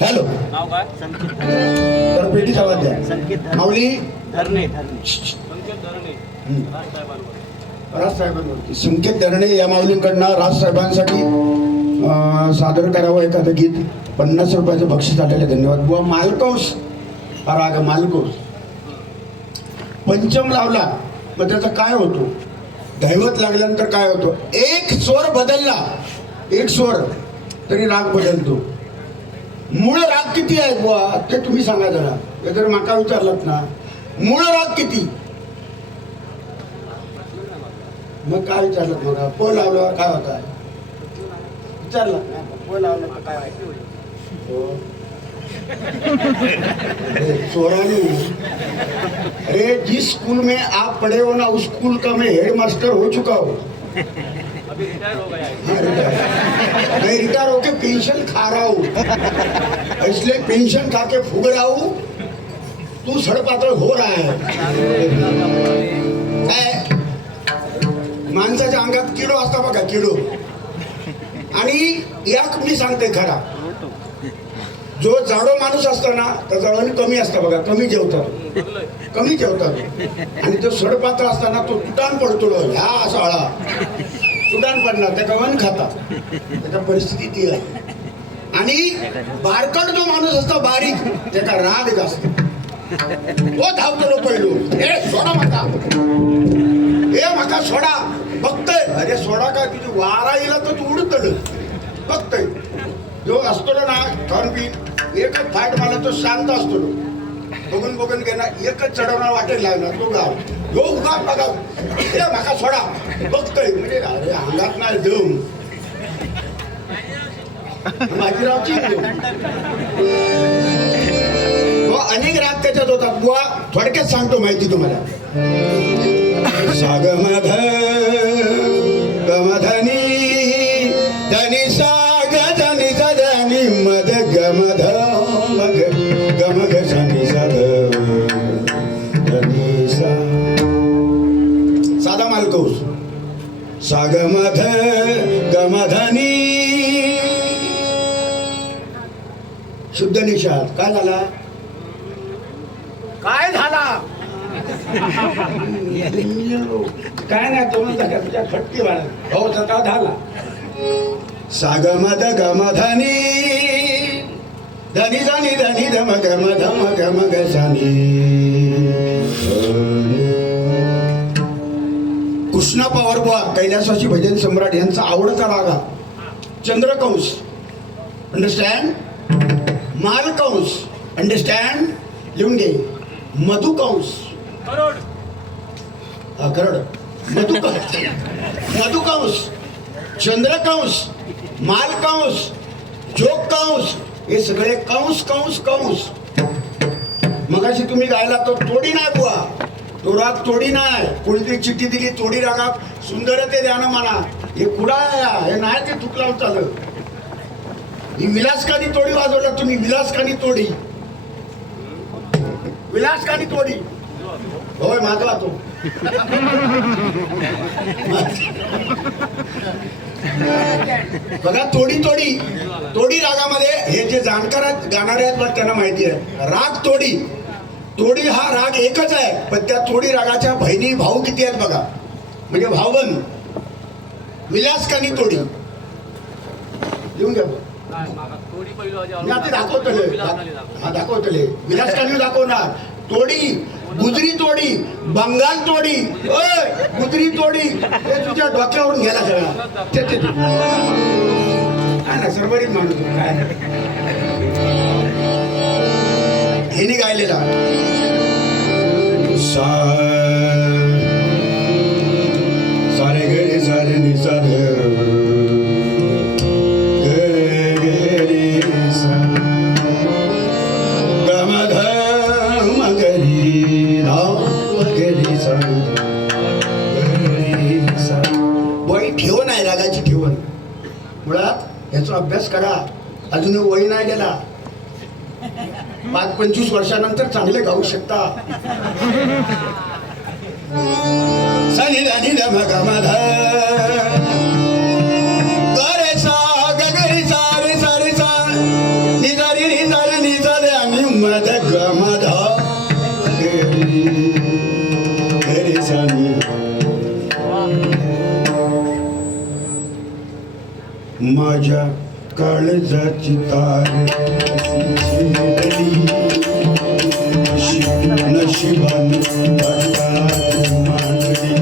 Hello, नाव काय? तर पेटी आवाज द्या. माऊली धरणे संकेत धरणे राजसाहेबांवरती संकेत धरणे या माऊलींकडनं राजसाहेबांसाठी सादर करावं एखादं गीत. 50 रुपयाचं बक्षीस आलेलं. धन्यवाद बुवा. मालकौस हा राग मालकौस पंचम लावला मग त्याचा काय होतो? दैवत लागल्यानंतर काय होतो? एक स्वर बदलला, एक स्वर तरी राग बदलतो. मूळ राग किती आहे बुवा ते तुम्ही सांगा जरा. हे जर माका विचारलात ना मूळ राग किती, मग काय विचारलं? मग प लावल्यावर काय होता विचारलं? प लावलं तर काय चोरानी? अरे जिस स्कूल में आप पढ़े हो ना उस स्कूल का मैं हेड मास्टर हो चुका हूँ. अभी रिटायर हो गया है. मैं रिटायर होके पेंशन खा रहा हूँ, इसलिए पेंशन खा के फूक रहा हूँ. तू सडपातळ हो रहा है. माणसाच्या अंगात किडो असता बघा, किडो. आणि एक मी सांगते खरा, जो जाडो माणूस असतो ना त्याचा वजन कमी असतं बघा, कमी जेवतात. आणि तो सडपातळ असताना तो तुटान पडतो. ह्या असा हळा तुटान पडणार त्याचा वन खाता. त्याच्या परिस्थिती ती आहे. आणि बारकट जो माणूस असतो बारीक त्याचा राग जास्त. तो धावतो पहिलो, हे सोडा माका सोडा बघतोय. अरे सोडा काय, तुझी वारा येला तर तू उडत बघतोय. जो असतो ना थॉर्नबीन एकच फाईट मला तो शांत असतो. बघून घेणार एकच चढवणार वाटेल लागणार तो गाव यो उगा बघा. हे माका सोडा बघतोय म्हणजे अरे अंगात नाही दम. बाजीरावची अनेक राग त्याच्यात होतात बुवा. थोडक्यात सांगतो माहिती तुम्हाला. सागमध गमधनी धनी साग धनी धनी मध गमध मग गमग धनी सद धनी सा. साधा मालकौस सागमध गमधनी. शुद्ध निषाद. काय झाला? काय झाला? काय नाही तो म्हणता तुझ्या खटकी वाढ हो का झाला. सागमद गमधनी धनी धनी धनी धम गम धम गम गनी. कृष्णा पवार बुवा कैलासवासी भजन सम्राट यांचा आवडता रागा चंद्रकंस. अंडरस्टँड? मालकंस. अंडरस्टँड? लिहून घे. मधुकंस. करोड. मधुकंस, चंद्रकंस, मालकंस, जोगकंस, हे सगळे कंस कंस कंस. मगाशी तुम्ही गायला तो तोडी नाही बुवा. तो राग तोडी नाही. कोणीतरी चिठ्ठी दिली तोडी रागा सुंदर ते द्या ना मला. हे कुडा हे नाही ते तुटला चाललं. ही विलासकानी तोडी वाजवला तुम्ही. विलासकानी तोडी होय माझा तो. बघा तोडी रागामध्ये हे जे जाणकार गाणारे आहेत बघ त्यांना माहिती आहे. राग तोडी हा राग एकच आहे, पण त्या तोडी रागाच्या बहिणी भाऊ किती आहेत बघा. म्हणजे भावबंद. विलासकानी तोडी लिहून घ्या. दाखवतले विलासकानी दाखवणार. तोडी गुजरी तोडी, बंगाल तोडी, गुजरी तोडी हे तुझ्या डोक्यावरून घ्यायला सगळं. काय ना सरबरीत माणूस काय हेनी गायलेला. सारे घरे सारे निसाद ठेवण आहे. रागाची ठेवण मुळात याचा अभ्यास करा, अजून वय नाही गेला. 5-25 वर्षानंतर चांगले गाऊ शकता. सनी धनी ध ग म ध ग रे सा ग ग रे सा रे सा रे सा नि za रे नि za रे नि za रे आणि म ध ग म ध ग रे सा नि. माझ्या काळजाची तार नशिबाने मांडली.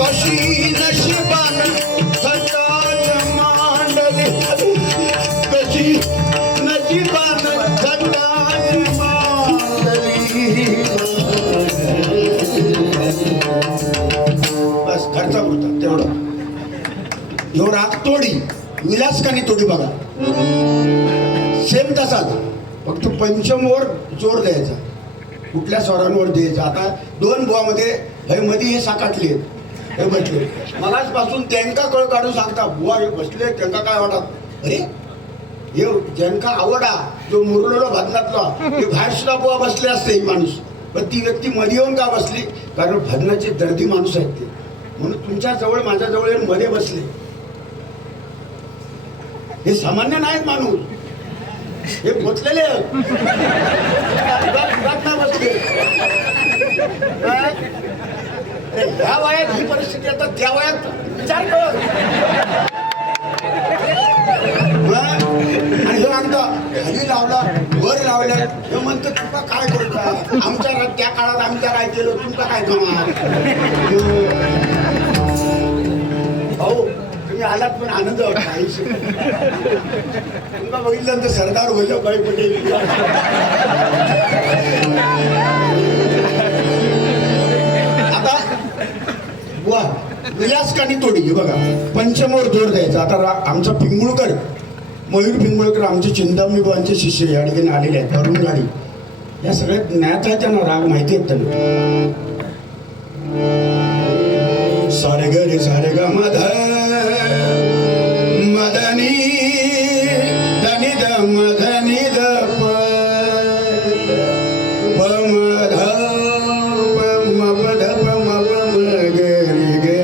कशी नशिबाने मांडली, कशी नशिबाने मांडली. बस घरचा होता तेवढा. ह्यो राग तोडी, विलासकानी तोडी बघा. सेम तसाच, फक्त पंचमवर जोर द्यायचा, कुठल्या स्वरांवर द्यायचा. आता 2 बुवामध्ये हे मध्ये हे साकाटले, हे बसले. मलाच पासून त्यांका कळ काढून सांगता, बुवा हे बसले त्यांका काय वाटत. अरे हे ज्यांका आवडा, जो मुरलेला भजनातला, ते बाहेर सुद्धा बुवा बसले असते ही माणूस. पण ती व्यक्ती मध्ये येऊन का बसली, कारण भजनाचे दर्दी माणूस आहेत ते. म्हणून तुमच्या जवळ माझ्या जवळ येऊन मध्ये बसले. हे सामान्य नाहीत माणूस, हे पोचलेले बसले. ह्या वयात ही परिस्थिती आता त्या वयात विचार कर. आणि हे म्हणतो खाली लावला वर लावला, हे म्हणतो तुका काय करता, आमच्या त्या काळात आमच्या काय केलं, तुमका काय जमणार. भाऊ तुम्ही आलात पण आनंद वाटला. तुमका बघितलं तर सरदार वल्लभभाई पटेल. आता वा विलासकानी तोडी बघा, पंचमवर जोर द्यायचा. आता आमचा पिंगुळकर, मयूर पिंगुळकर आमचे चिंतामणी बुवांचे शिष्य या ठिकाणी आलेले आहेत. तरुण गाडी या सगळ्यात ज्ञात आहे त्यांना, राग माहिती आहेत त्यांना. सारे ग रे सारे ग म ध मदनी धनी ध मधनी ध प म ध प म प ध प म प म ग रे ग रे.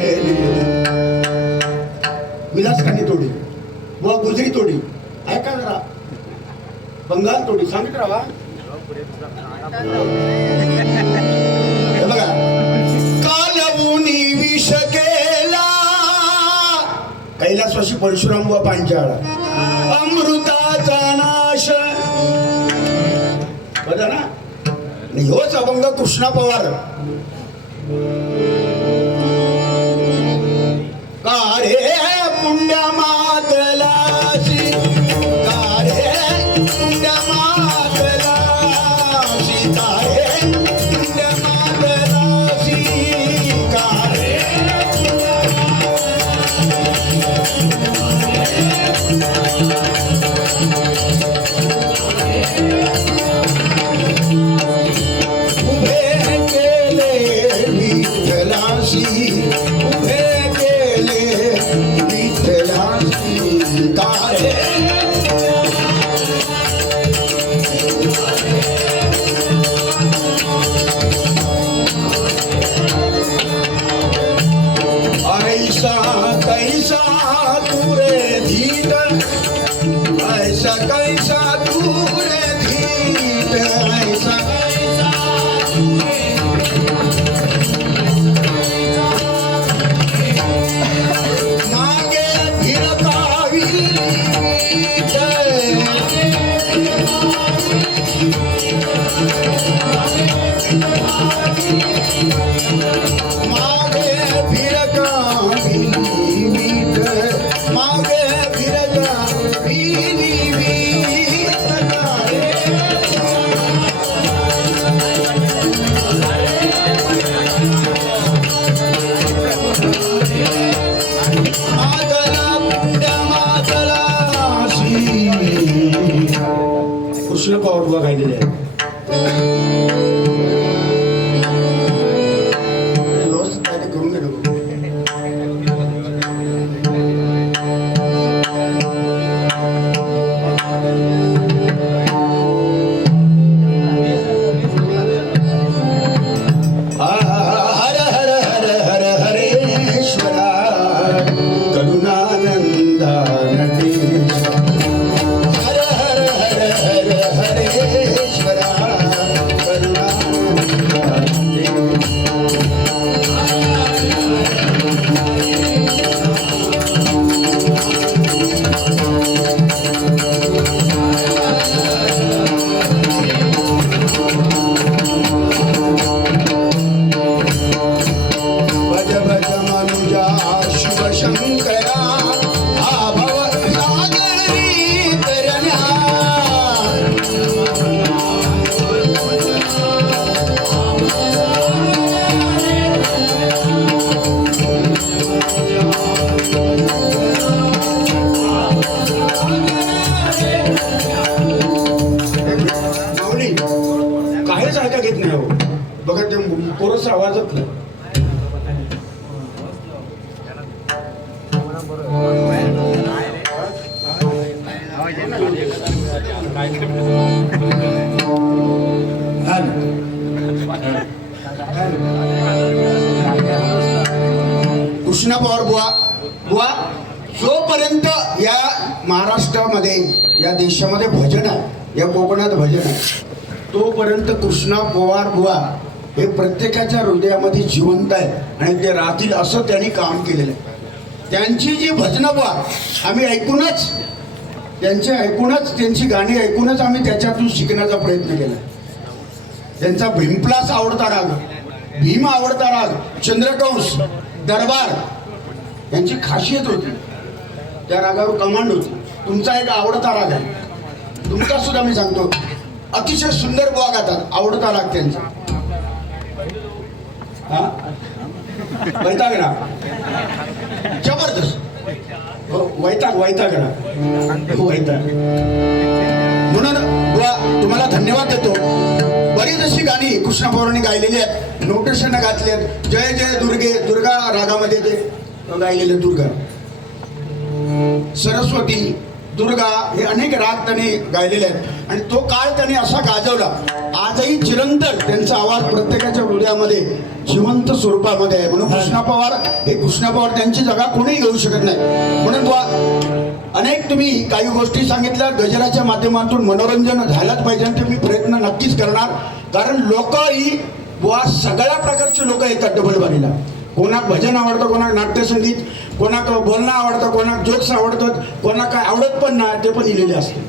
विलासकानी तोडी, बुवा गुजरी तोडी. ऐका जरा, बंगाल तोडी सांगित राहा. बघा, कालवुनी विष केला कैलासवासी परशुराम बुवा पांचाळा, अमृताचा नाश. बघा ना, आणि ह्योच अभंग कृष्णा पवार. का रे पुण्या मातलासी, का रे पुण्या मातलासी, का रे पुण्या मातलासी, का रे. उभे केले विठ्ठलासी, उभे केले विठ्ठलासी, का रे. ऐसा कैसा तुरे धीत, ऐसा कैसा तुरे धीत, ऐसा कैसा तुरे कृष्णा पवार बुवा बुवा जोपर्यंत या महाराष्ट्रामध्ये या देशामध्ये भजन आहे, या कोकणात भजन आहे, तोपर्यंत कृष्णा पवार बुवा हे प्रत्येकाच्या हृदयामध्ये जिवंत आहे आणि ते राहतील असं त्यांनी काम केलेलं आहे. त्यांची जी भजनं बुवा आम्ही ऐकूनच त्यांची गाणी ऐकूनच आम्ही त्याच्यातून शिकण्याचा प्रयत्न केला. त्यांचा भीमप्लास आवडता राग, भीम आवडता राग, चंद्रकंस, दरबार यांची खासियत होती. त्या रागावर कमांड होती. तुमचा एक आवडता राग आहे, तुमचा सुद्धा मी सांगतो, अतिशय सुंदर बुवा गातात, आवडता राग त्यांचा. हा वैताग राग, जबरदस्त. वैताग राग, वैताग. म्हणून बुवा तुम्हाला धन्यवाद देतो. बरीच अशी गाणी कृष्णा पवारांनी गायलेली आहेत, नोटेशन घातली आहेत. जय जय दुर्गे, दुर्गा रागामध्ये ते गायलेले, दुर्गा, सरस्वती, दुर्गा हे अनेक राग त्यांनी गायलेले आहेत आणि तो काळ त्यांनी असा गाजवला. आजही चिरंतर त्यांचा आवाज प्रत्येकाच्या हृदयामध्ये जिवंत स्वरूपामध्ये आहे. म्हणून कृष्णा पवार हे कृष्णा पवार, त्यांची जागा कोणीही घेऊ शकत नाही. म्हणून बुवा अनेक तुम्ही काही गोष्टी सांगितल्या, गजराच्या माध्यमातून मनोरंजन झालंच पाहिजे आणि ते मी प्रयत्न नक्कीच करणार. कारण लोक ही बुवा सगळ्या प्रकारचे लोक येतात डबलबारीला. कोणाक भजन आवडतं, कोणाक नाट्यसंगीत, कोणाक बोलणं आवडतं, कोणाक जोक्स आवडतात, कोणाक काय आवडत पण नाही, ते पण लिहिलेले असते.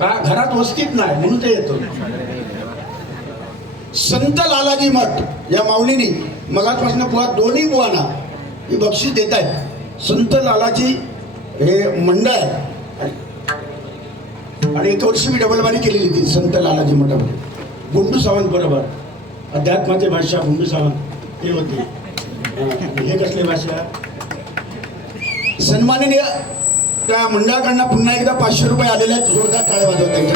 का घरात वस्तीत नाही म्हणून ते येतो. संत लालाजी मठ या माऊलीनी मगाचपासून बुवा दोन्ही बुवांना ही बक्षीस देत आहेत. संत लालाजी हे मंडळ आहे आणि एक वर्षी मी डबलबारी केलेली ती संत लालाजी मठामध्ये. गुंडू सावंत बरोबर, अध्यात्माचे भाषा गुंडू सावंत ते होते. हे कसले भाषा. सन्माननीय त्या मंडळाकडनं पुन्हा एकदा 500 रुपये आलेले आहेत. जोरदार टाळ्या वाजवत त्यांच्या.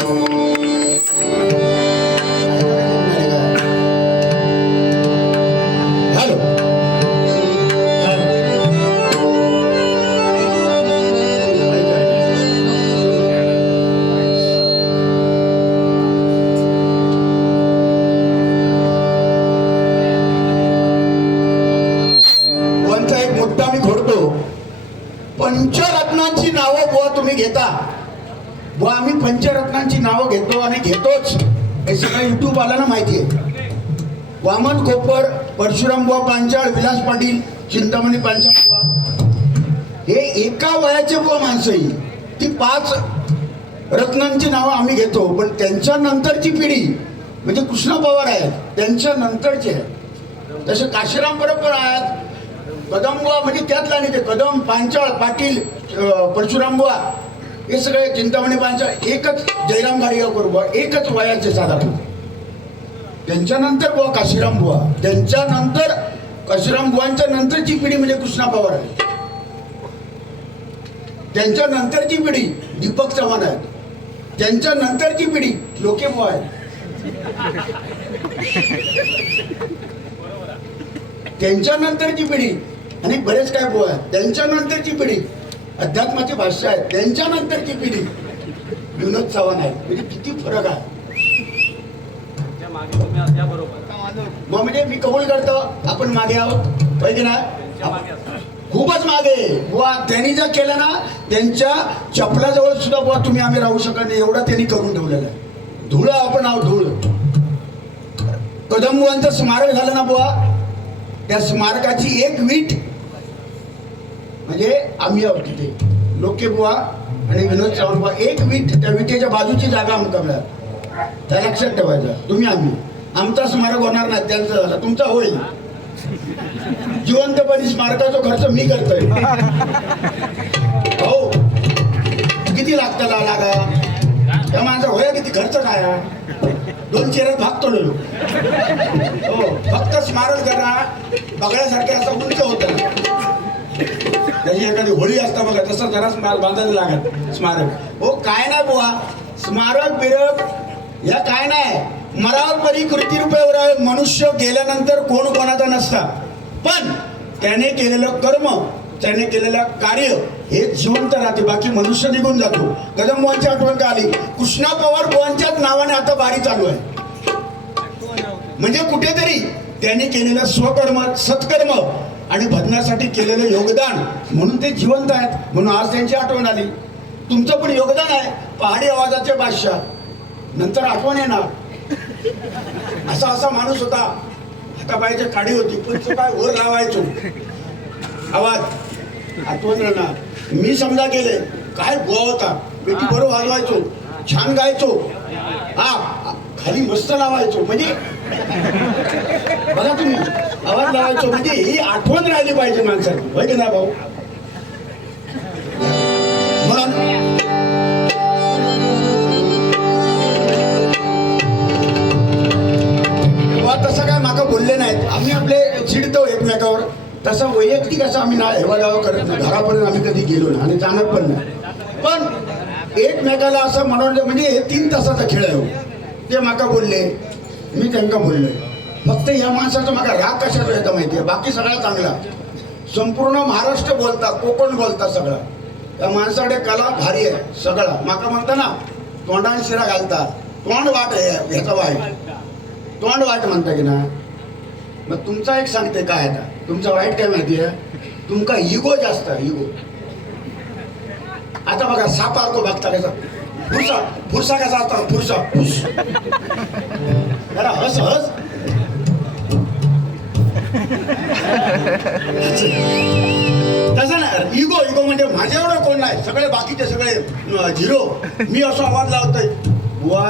पंचरत्नांची नावं बुवा तुम्ही घेता, बुवा आम्ही पंचरत्नांची नावं घेतो आणि घेतोच. हे सगळं युट्यूब आला ना माहिती आहे. वामन कोपर, परशुराम बुवा पांचाळ, विलास पाटील, चिंतामणी पांचाळ बुवा हे एका वयाचे बुवा माणसं ही. ती 5 रत्नांची नावं आम्ही घेतो, पण त्यांच्या नंतरची पिढी म्हणजे कृष्णा पवार आहेत, त्यांच्या नंतरचे आहेत. तसे काशीराम बरोबर आहेत, कदम बुवा म्हणजे त्यातला नाही ते कदम, पांचाळ, पाटील, परशुराम बुवा हे सगळे, चिंतामणी पांचाळ, एकच जयराम गाडीगावकर बुवा एकच वयाचे साधारण. त्यांच्यानंतर बुवा काशीराम बुवा, त्यांच्यानंतर काशीराम बुवांच्या नंतरची पिढी म्हणजे कृष्णा पवार आहे. त्यांच्या नंतरची पिढी दीपक चव्हाण आहेत. त्यांच्या नंतरची पिढी लोके बुवा आहेत. त्यांच्या नंतरची पिढी आणि बरेच काय बुवा आहेत. त्यांच्या नंतरची पिढी अध्यात्माची भाषा आहे. त्यांच्या नंतरची पिढी विनोद चव्हाण आहे. म्हणजे किती फरक आहे. मग म्हणजे मी कबूल करतो आपण मागे आहोत, पाहिजे ना, खूपच मागे बुवा. त्यांनी जर केलं ना, त्यांच्या चपलाजवळ सुद्धा बुवा तुम्ही आम्ही राहू शकत नाही, एवढं त्यांनी करून ठेवलेलं आहे. धूळ आपण आहोत, धूळ. कदम बुवांचं स्मारक झालं ना बुवा, त्या स्मारकाची एक वीट म्हणजे आम्ही आहोत तिथे. लोके बुवा आणि विनोद चव्हाण बुवा एक वीट, त्या विटेच्या बाजूची जागा आमका मिळाल. त्या लक्षात ठेवायचं. तुम्ही आम्ही, आमचा स्मारक होणार नाही, त्यांचा झाला, तुमचा होईल. जिवंतपणी स्मारकाचा खर्च मी करतोय. हो किती लागतं लागा त्या माणसा होया, किती खर्च काय, 2 चेहऱ्यात भाग तोडलो. हो फक्त स्मारक करा बघण्यासारखे असं उंच होतं. त्याची एखादी होळी असता बघा, तसं जरा बांधायला लागत स्मारक. हो काय नाही बुवा, स्मारक बिरक या काय नाही. मरावर परी कृती रूपे मनुष्य गेल्यानंतर कोण कोणाचा नसता, पण त्याने केलेलं कर्म, त्याने केलेलं कार्य हे जिवंत राहते, बाकी मनुष्य निघून जातो. कदम बुवांची आठवण का आली? कृष्णा पवार बुवांच्याच नावाने आता बारी चालू आहे. म्हणजे कुठेतरी त्यांनी केलेलं स्वकर्म, सत्कर्म आणि भजनासाठी केलेलं योगदान म्हणून ते जिवंत आहेत. म्हणून आज त्यांची आठवण आली. तुमचं पण योगदान आहे. पहाडी आवाजाचे बादशाह, नंतर आठवण येणार. असा असा माणूस होता, हातापायाची काडी होती, पण काय वर लावायचो आवाज, आठवण राहणार. मी समजा गेले काय बुवा होता, पेटी बरोबर वाजवायचो, छान गायचो, हा खाली मस्त लावायचो. म्हणजे बघा तुम्ही, आवाज लावायचो म्हणजे ही आठवण राहिली पाहिजे माणसाची, होय की नाही भाऊ? म्हणून तसं काय माका बोलले नाहीत. आम्ही आपले चिडतो एकमेकावर, तसं वैयक्तिक असं आम्ही ना हेवा दावा करत नाही. घरापर्यंत आम्ही कधी गेलो ना आणि जाणार पण नाही. पण एकमेकाला असं मनोरंजन म्हणजे हे 3 तासाचा खेळ आहे हो. ते माका बोलले, मी त्यांना बोललोय. फक्त या माणसाचा माका राग कशाचा येतं माहिती आहे? बाकी सगळा चांगला, संपूर्ण महाराष्ट्र बोलता, कोकण बोलता सगळा. त्या माणसाकडे कला भारी आहे सगळा. माका म्हणता ना तोंडाने शिरा घालता, तोंड वाट आहे ह्याचा वाईट, तोंड वाईट म्हणता की ना. मग तुमचा एक सांगते काय आता, तुमचा वाईट काय माहिती आहे? तुमका इगो जास्त आहे, इगो. आता बघा सापारतो बघता कसा, फुरसा फुरसा कसा असता, फुरसा फुस, जरा हस हस. तसं ना इगो, इगो म्हणजे माझ्या एवढं कोण नाही, सगळे बाकीचे सगळे झिरो. मी असं आवाज लावतोय, वा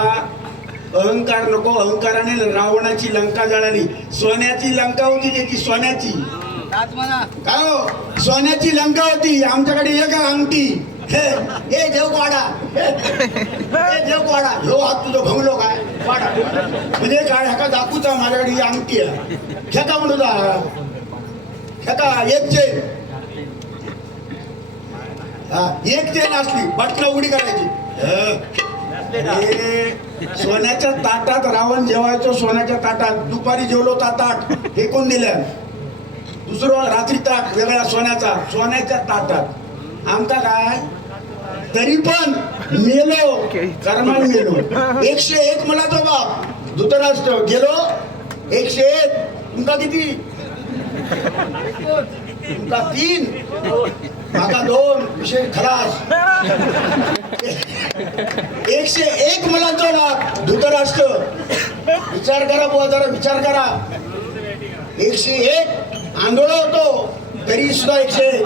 अहंकार नको. अहंकाराने रावणाची लंका जळाली. सोन्याची लंका होती त्याची, सोन्याची काय हो, सोन्याची लंका होती. आमच्याकडे एक अंगठी, हे देववाडा, हे देववाडा, ह्यो हात तुझं भंगलो काय वाडा म्हणजे काय, ह्याका दाखवूचा माझ्याकडे ही अंगठी आहे, ह्याका म्हणू दा, ह्याका एक चेन, एक चेन असली बटणं उडी करायची. सोन्याच्या ताटात रावण जेवायचो, सोन्याच्या ताटात. दुपारी जेवलो ताट फेकून दिलं, दुसरं रात्री ताट वेगळा सोन्याचा, सोन्याच्या ताटात. आमचा काय तरी पण मेलो, कर्माने मेलो. 101 मला तो बाप धृतराष्ट्र गेलो, 101. तुमका किती? तुमका 3, माका 2. विषय खलास. 101 मला जोडा धृतराष्ट्र. विचार करा बुवा, जरा विचार करा. 101 आंदोलन होतो तरी सुद्धा 101.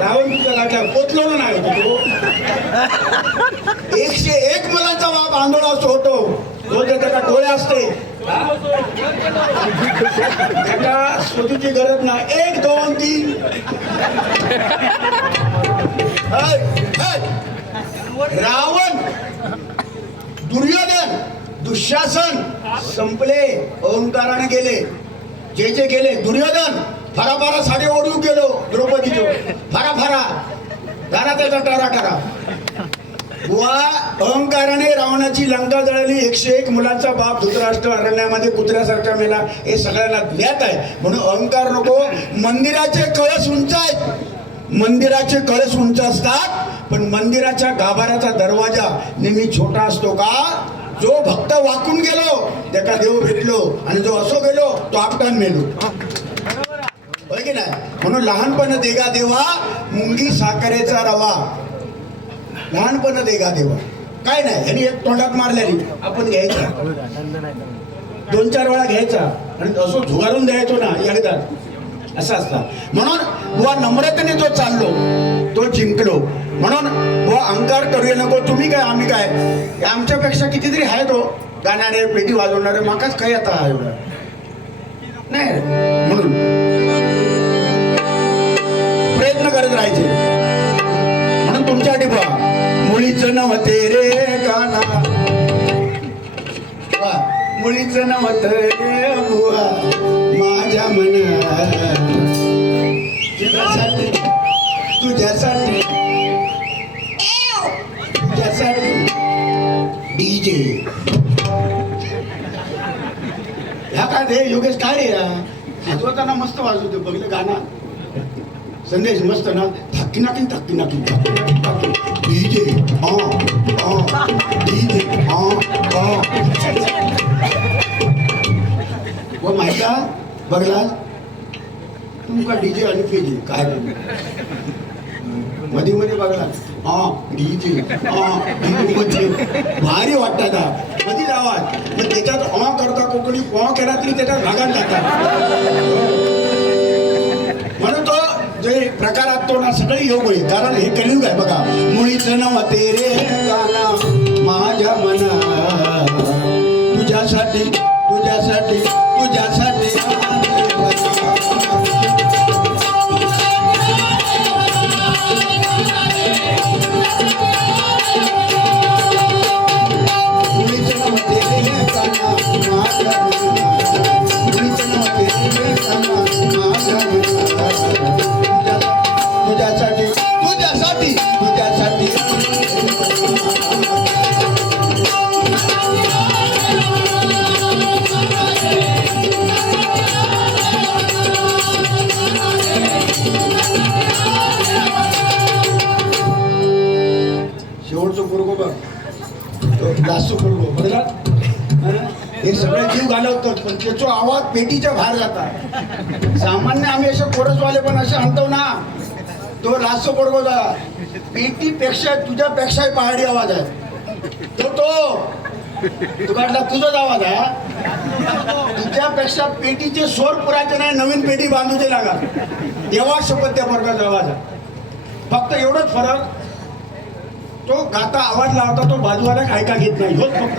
रावण तुझ्या लाटला पोचलो नाही तो. 101 मुलांचा बाप आंदोलन होतो. तो त्याच्या डोळे असते, त्याला स्वतःची गरज नाही. 1, 2, 3 रावण, दुर्योधन, दुःशासन संपले, अहंकाराने गेले. जे गेले. दुर्योधन फराफारा साडे ओढू गेलो द्रौपदीचो, फराफारा धारा त्याचा टारा. बुवा अहंकाराने रावणाची लंका जळाली. 101 मुलांचा बाप धृतराष्ट्र अरण्यामध्ये कुत्र्यासारखा मेला. हे सगळ्यांना ज्ञात आहे. म्हणून अहंकार नको. मंदिराचे कळस उंच आहेत, मंदिराचे कळस उंच असतात, पण मंदिराच्या गाभाऱ्याचा दरवाजा नेहमी छोटा असतो का? जो भक्त वाकून गेलो त्याला देव भेटलो, आणि जो असो गेलो तो आपटान मेलो, होय की नाही? म्हणून लहानपण देगा देवा, मुंगी साखरेचा रवा. लहानपण देगा देवा काय नाही. ह्यानी एक तोंडात मारलेली आपण घ्यायचा, 2-4 वेळा घ्यायचा आणि असं झुगारून द्यायचो ना एकदाच, असं असतं. म्हणून बुवा नम्रतेने जो चाललो तो जिंकलो. म्हणून बुवा अहंकार करूया नको. तुम्ही काय आम्ही काय, आमच्यापेक्षा कितीतरी आहेत हो, गाणारे पेटी वाजवणारे. माकाच काय आता एवढं नाही. म्हणून प्रयत्न करत राहायचे. म्हणून तुमच्यासाठी बुवा मुळीच नव्हते रे गाणा, मुळीच नव्हतं रे बुवा माझ्या मनात, तुझ्यासाठी तुझ्यासाठी तुझ्यासाठी डीजे. ह्या काय रे योगेश, काय रे वाजवताना मस्त वाजवते बघलं गाणं संदेश मस्त ना थक्की नाकी डीजे डीजे व माहिती बघला तुमका डीजे आणि फेजे काय मध्ये मध्ये बघला डीजे भारी वाटतात कधी आवाज मग त्याच्यात करता कोकणी केला तरी त्याच्यात भागात जातात म्हणून तो जे प्रकार असतो ना सगळे योग होईल कारण हे कलियुग आहे बघा मुळीच नव्हते रे गाना माझ्या मना तुझ्यासाठी तुझ्यासाठी तुझ्यासाठी तुझ्यासाठी तुझ्यासाठी तुझ्यासाठी शेवटचं पोरगो बघ जास्त पोरगो बघला हे सगळे जीव घालवतात पण त्याचा आवाज पेटीच्या बाहेर जातात सामान्य आम्ही असे कोरसवाले पण असे आणतो ना तो लास्ट पोरगो जा पेटीपेक्षा तुझ्यापेक्षाही पहाडी आवाज आहे तो काढला तुझाच आवाज आहे तुझ्यापेक्षा पेटीचे स्वर पुराचे नाही नवीन पेटी बांधूचे लागा तेव्हा शपथ त्या वर्गाचा आवाज आहे फक्त एवढंच फरक तो गाता आवाज लावता तो बाजूवाला ऐका घेत नाही होत फक्त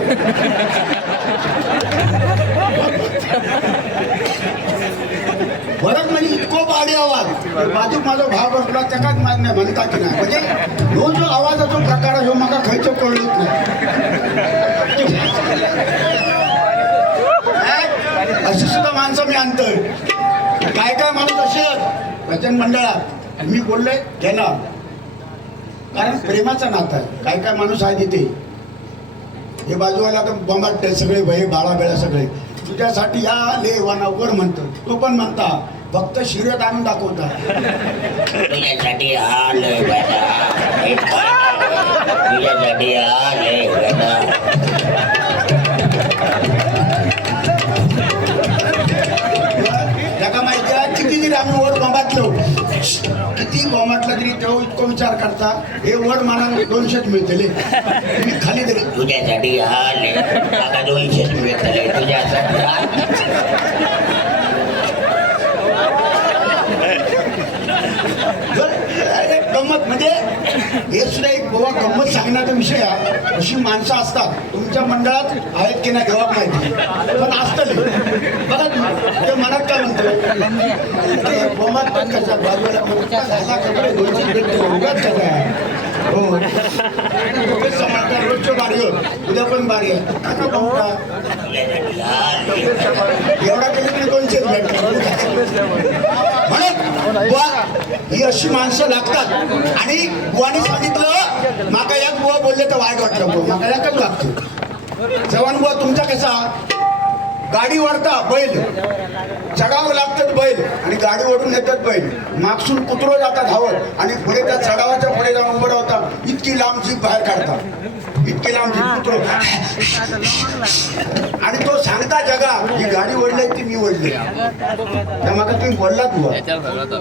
फरक म्हणजे इतको पहाडी आवाज बाजूक माझा भाव बसला त्याकाच माग नाही म्हणता की नाही म्हणजे ह्यो जो आवाजाचा प्रकार आहे ह्यो मला खयचं कळत नाही अशी सुद्धा माणसं मी आणतोय काय काय माणूस असे भजन मंडळात मी बोललोय घेणार कारण प्रेमाचं नातं आहे काय काय माणूस आहे तिथे हे बाजूवाला तर बंबाटते सगळे भय बाळा बेळा सगळे तुझ्यासाठी या ले वाना वर म्हणतो तो पण म्हणता फक्त शिर्यात आणून दाखवता तुझ्यासाठी आले तुझ्यासाठी आले त्याला माहिती आहे किती जरी आम्ही वर बंबाटलो किती गोमाटला तरी तेव्हा इतको विचार करता हे वर मला 200 मिळतले मी खाली तरी तुझ्यासाठी आले आता 200 मिळतले तुझ्यासाठी गंमत म्हणजे हे सुद्धा एक गोवा गंमत सांगण्याचा विषय आहे अशी माणसं असतात तुमच्या मंडळात आहेत की नाही जबाब माहिती पण असतं बघा ते मनात काय म्हणतो गोमात पण कसा बाजूला हो रोजच्या बारी उद्या पण बारी आहे एवढा केली तरी 200 म्हणून ही अशी माणसं लागतात आणि बुवानी सांगितलं माका एक बुवा बोलले तर वाईट वाटलं माका एकच लागतो जवान बुवा तुमचा कसा गाडी वरता बैल चढावं लागतात बैल आणि गाडी ओढून येतात बैल मागसून कुत्रो जातात धावत आणि पुढे त्या चढावाच्या पुढे जाऊन उभं राहतात इतकी लांब जीप बाहेर काढतात इतकी लांब जीप कुत्रो आणि तो सांगता जगा ही गाडी ओढली ती मी ओढली त्या मागा तुम्ही बोललात बुवा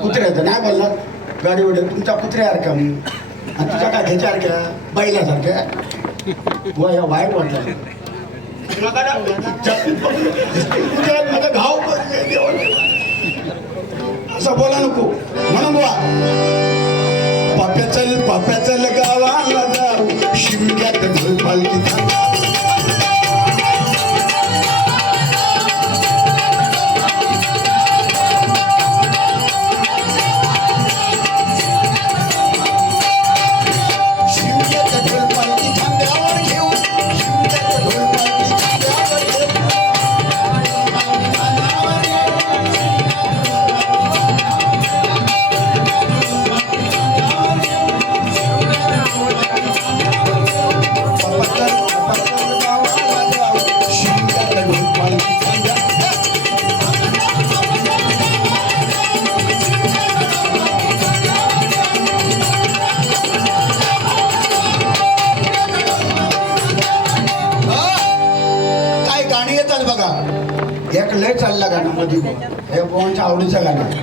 कुत्र्याचं नाही बोललात गाडी ओढली तुमचा कुत्र्यासारखा आणि तुझ्या काय ह्याच्यासारख्या बैलासारख्या बुवा या वाईट वाटला माझा घाव असं बोला नको म्हणून बुवा पाप्या चल गावाला जाऊ शिमग्यात ढोल पालखी थांबा भजनी बुवा हे बुवांच्या आवडीचं गाणं आहे.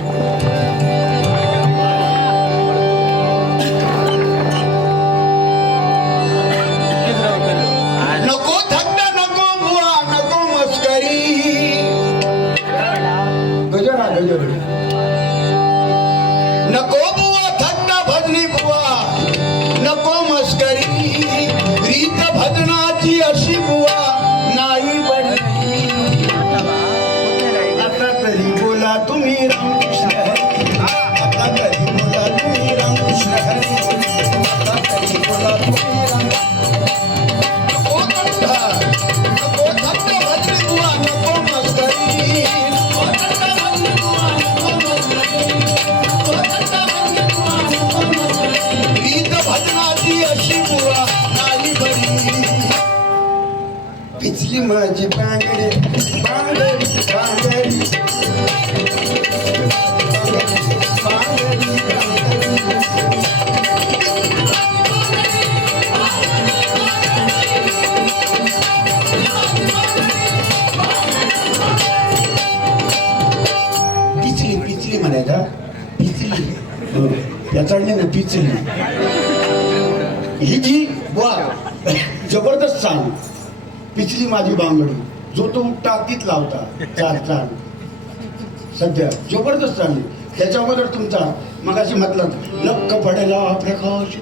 नको थट्टा नको बुवा नको मस्करी गजरा गजर नको बुवा थट्टा भजनी बुवा नको मस्करी रीत भजनाची अशी बुवा नाही बनली आता तरी बोला तुम्ही रामकृष्ण हरी आता तरी बोला तुम्ही रामकृष्ण हरी आता तरी बोला तुम्ही राम नको थट्टा नको थट्टा भजनी बुवा नको मस्करी नको थट्टा भजनी बुवा नको मस्करी नको थट्टा भजनी बुवा नको मस्करी रीत भजनाची अशी बुवा नाही बरी पिचली माझी बांगडी बांगडी बांगडी पिचली पिचली म्हणायचा पिचली याचाडली ना पिचली ही जी वा जबरदस्त सांग पिचली माझी बांगडी जो तो उठता तीच लावता चाल चाल सध्या जबरदस्त चालली त्याच्या अगोदर तुमचा मगाशी म्हटलं लक्क पडेला प्रकाश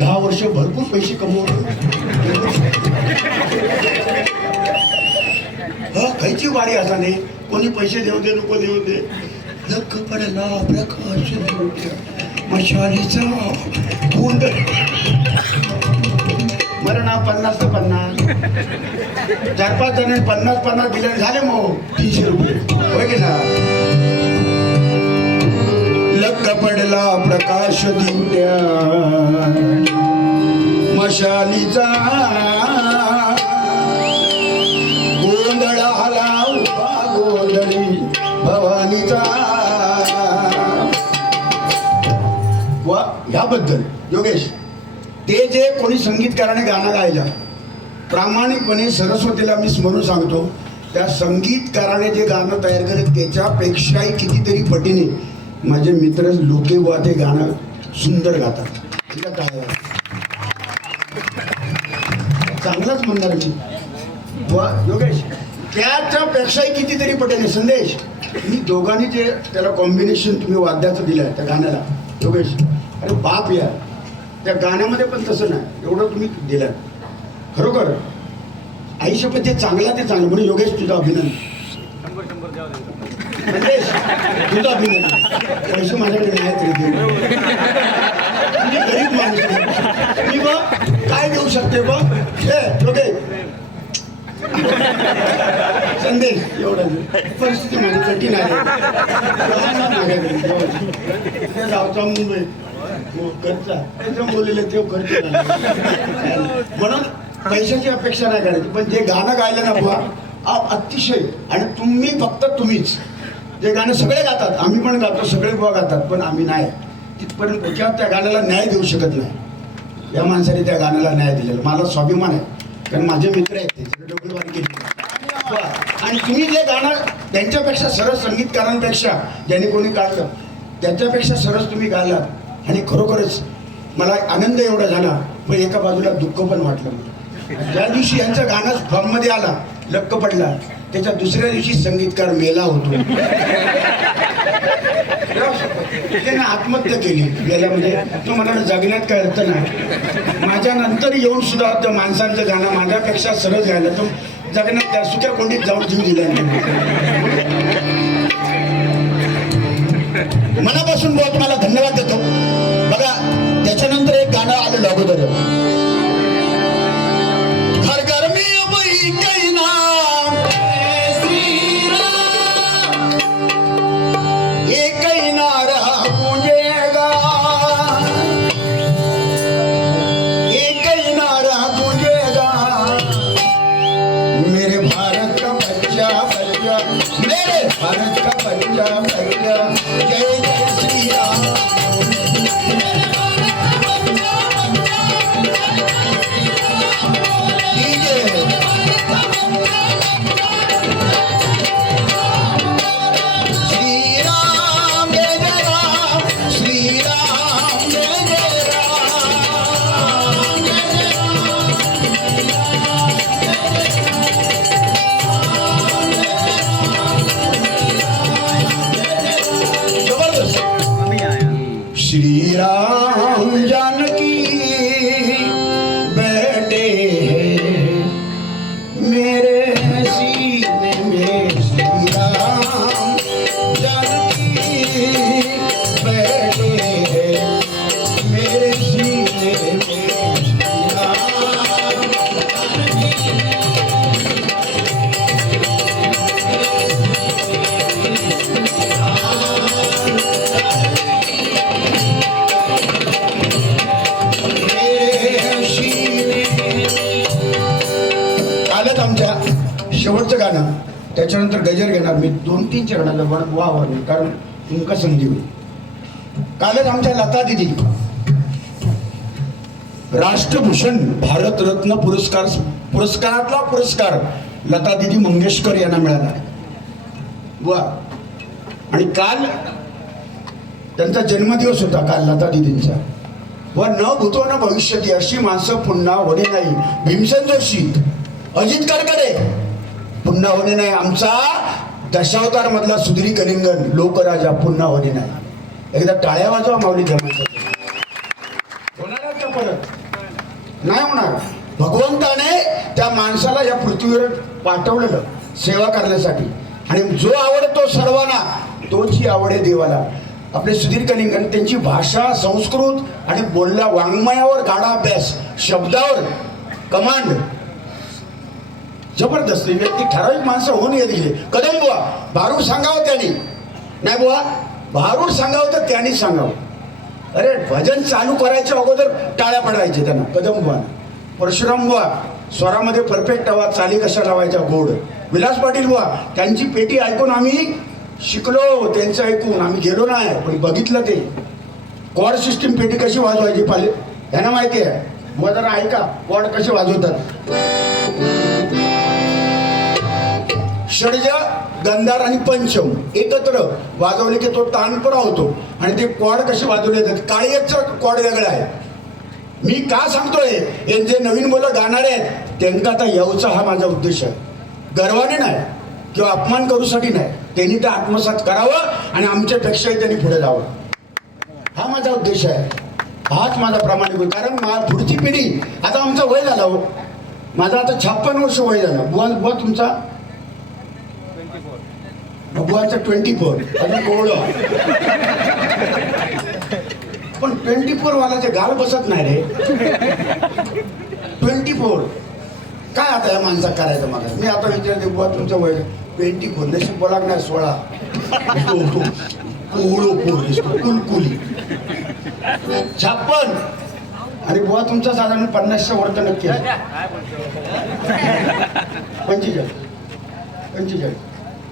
10 वर्ष भरपूर पैसे कमवले खायची वारी असा नाही कोणी पैसे देऊ दे नको देऊ दे लक्क पडेला प्रकाश मशालीचा गोंधळ मरण 50 तर 50 4-5 जण 50 दिले झाले मग 300 रुपये होय की ना लक्क पडला प्रकाश दिवट्या मशालीचा गोंधळ आला उभा गोंधळी भवानीचा वा ह्याबद्दल योगेश ते जे कोणी संगीतकाराने गाणं गायलं प्रामाणिकपणे सरस्वतीला मी स्मरून सांगतो त्या संगीतकाराने जे गाणं तयार केलं त्याच्यापेक्षाही कितीतरी पटीने माझे मित्र लोके वा ते गाणं सुंदर गातात ठीक आहे चांगलाच म्हणणार मी वा योगेश त्याच्यापेक्षाही कितीतरी पटीने संदेश मी दोघांनी जे त्याला कॉम्बिनेशन तुम्ही वाद्याचं दिलं आहे त्या गाण्याला योगेश अरे बाप या त्या गाण्यामध्ये पण तसं नाही एवढं तुम्ही दिलं खरोखर आयुष्यात जे चांगला ते चांगलं म्हणून योगेश तुझं अभिनंदन 100 द्यावं लागेल. म्हणजेच तुझं अभिनंदन पैसे माझ्याकडे नाही तरी देऊ तुम्ही गरीब माणूस आहे. मी बघ काय देऊ शकते बघ हे योगेश संदेश एवढं परिस्थिती माझी कठीण आहे माझ्याकडे गावचा मुंबई खर्च त्याचं बोललेलं ते खर्च म्हणून पैशाची अपेक्षा नाही करायची पण जे गाणं गायलं ना बुवा अतिशय आणि तुम्ही फक्त तुम्हीच जे गाणं सगळे गातात आम्ही पण गातो सगळे बुवा गातात पण आम्ही नाही तिथपर्यंत पोहोचत त्या गाण्याला न्याय देऊ शकत नाही या माणसाने त्या गाण्याला न्याय दिलेला मला स्वाभिमान आहे कारण माझे मित्र आहेत ते सगळे डोकेबारी केली आणि तुम्ही जे गाणं त्यांच्यापेक्षा सरस संगीतकारांपेक्षा ज्याने कोणी काढलं त्याच्यापेक्षा सरस तुम्ही गायलात आणि खरोखरच मला आनंद एवढा झाला पण एका बाजूला दुःख पण वाटलं ज्या दिवशी यांचं गाणं फॉर्ममध्ये आला लक्क पडला त्याच्या दुसऱ्या दिवशी संगीतकार मेला होतो त्याने आत्महत्या केली गेल्यामध्ये तो म्हणाला जगण्यात काय अर्थ नाही माझ्या नंतर येऊन सुद्धा त्या माणसांचं गाणं माझ्यापेक्षा सरळ गायलं तो जगण्यात त्या सुक्या कोंडीत जाऊन जीव दिला मनापासून बहुत तुम्हाला धन्यवाद देतो बघा त्याच्यानंतर एक गाणं आलेलं अगोदर हर गरमी अबई कैना एक नारा गूंजेगा एक नारा गूंजेगा मेरे भारत का बच्चा बच्चा मेरे भारत का बच्चा बच्चा जय जय श्री राम त्याच्यानंतर गजर घेणार मी 2-3 चरणाला वावर मी, कारण तुमका संधी होईल. कालच आमच्या लता दिदी राष्ट्रभूषण भारतरत्न पुरस्कारातला पुरस्कार लता दिदी मंगेशकर यांना मिळाला वा. आणि काल त्यांचा जन्मदिवस होता काल लता दिदींचा. व न भूतो न भविष्यती अशी माणसं पुन्हा होणे नाही. भीमसेन जोशी, अजित कडकडे पुन्हा होणे नाही. आमचा दशावतार मधला सुधीर कलिंगन लोकराजा पुन्हा होणे नाही. एकदा टाळ्या वाजवा माऊली जमायचं. होणार का परत? नाही होणार. भगवंताने त्या माणसाला या पृथ्वीवर पाठवलेलं सेवा करण्यासाठी. आणि जो आवडतो सर्वांना तोची आवड आहे देवाला. आपले सुधीर कलिंगन त्यांची भाषा, संस्कृत आणि बोलल्या वाङ्मयावर गाढा अभ्यास, शब्दावर कमांड जबरदस्त. व्यक्ती ठराविक माणसं होऊन गेली. कदम बुवा भारूड सांगावं त्यांनी, नाही बुवा भारूड सांगावं तर त्यांनी सांगावं. अरे भजन चालू करायच्या अगोदर टाळ्या पडायचे त्यांना. कदम बुवा, परशुराम बुवा स्वरामध्ये परफेक्ट हवा, चाली कशा लावायच्या गोड. विलास पाटील बुवा त्यांची पेटी ऐकून आम्ही शिकलो, त्यांचं ऐकून आम्ही गेलो नाही पण बघितलं ते. कॉर्ड सिस्टीम पेटी कशी वाजवायची पाहिले यांना माहिती आहे. मग जरा ऐका कॉर्ड कसे वाजवतात. षड्ज, गंधार आणि पंचम एकत्र वाजवले की तो तानपुरा होतो. आणि ते कॉर्ड कसे वाजवले जातात. काळीचं कॉर्ड वेगळं आहे. मी का सांगतोय, हे जे नवीन मुलं गाणारे आहेत त्यांना आता यावचा हा माझा उद्देश आहे. गर्वाने नाही किंवा अपमान करूसाठी नाही. त्यांनी ते आत्मसात करावं आणि आमच्यापेक्षाही त्यांनी पुढे जावं, हा माझा उद्देश आहे. हाच माझा प्रामाणिक. कारण पुढची पिढी, आता आमचं वय झालं हो, माझं आता 56 वर्ष वय झालं. बुवा तुमचा बुवाचं 24 अजून कोवळं. पण 24 वालाचे गाल बसत नाही रे. 24 काय आता या माणसा करायचं मला. मी आता विचारते बुवा तुमचं वय 24, नशीब बोला नाही 16. कुलकुली 56. आणि बुवा तुमचा साधारण 50च्या वर तर नक्की आहे. 45 45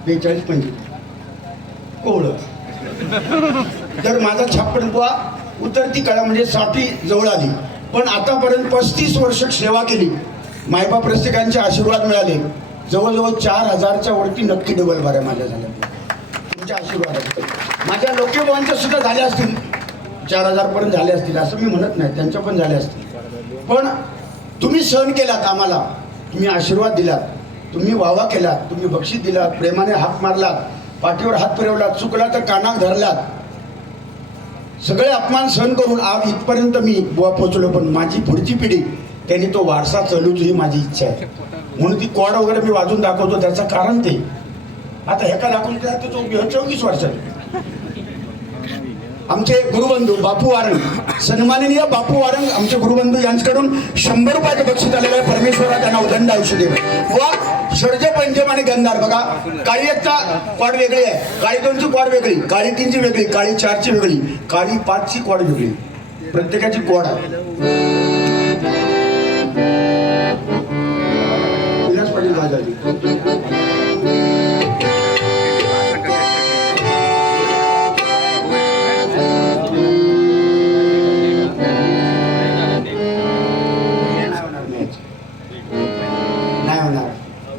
42 45 कोवळं. तर माझा 56 बुवा उतरती कळा म्हणजे 60 जवळ आली. पण आतापर्यंत 35 वर्ष सेवा केली. मायबाप रसिकांचे आशीर्वाद मिळाले. जवळजवळ 4000च्या वरती नक्की डबल बाऱ्या माझ्या झाल्या तुमच्या आशीर्वादात. माझ्या लोकेबांच्या सुद्धा झाल्या असतील 4000 पर्यंत झाले असतील असं मी म्हणत नाही, त्यांच्या पण झाल्या असतील. पण तुम्ही सहन केलात आम्हाला, तुम्ही आशीर्वाद दिलात, तुम्ही वावा केलात, तुम्ही बक्षीस दिलात, प्रेमाने हाक मारलात, पाठीवर हात फिरवलात, चुकला तर कानाक धरलात. सगळे अपमान सहन करून आज इथपर्यंत मी बुवा पोचलो. पण माझी पुढची पिढी त्यांनी तो वारसा चालूची ही माझी इच्छा आहे. म्हणून ती कॉर्ड वगैरे मी वाजून दाखवतो. त्याचं कारण ते आता ह्याका दाखवून तो 24 वर्षाचा. आमचे गुरुबंधू बापू वारंग, सन्माननीय बापू वारंग आमचे गुरुबंधू यांच्याकडून 100 रुपयाचं बक्षीस आलेलं आहे. परमेश्वरा त्यांना उदंड आयुष्य देव. वा षड्ज, पंचम आणि गंधार. बघा काळी 1चा कॉर्ड वेगळी आहे, काळी 2ची कॉर्ड वेगळी, काळी 3ची वेगळी, काळी 4ची वेगळी, काळी 5ची कॉर्ड वेगळी. प्रत्येकाची कॉर्ड आहे. विलास पाटील राजाजी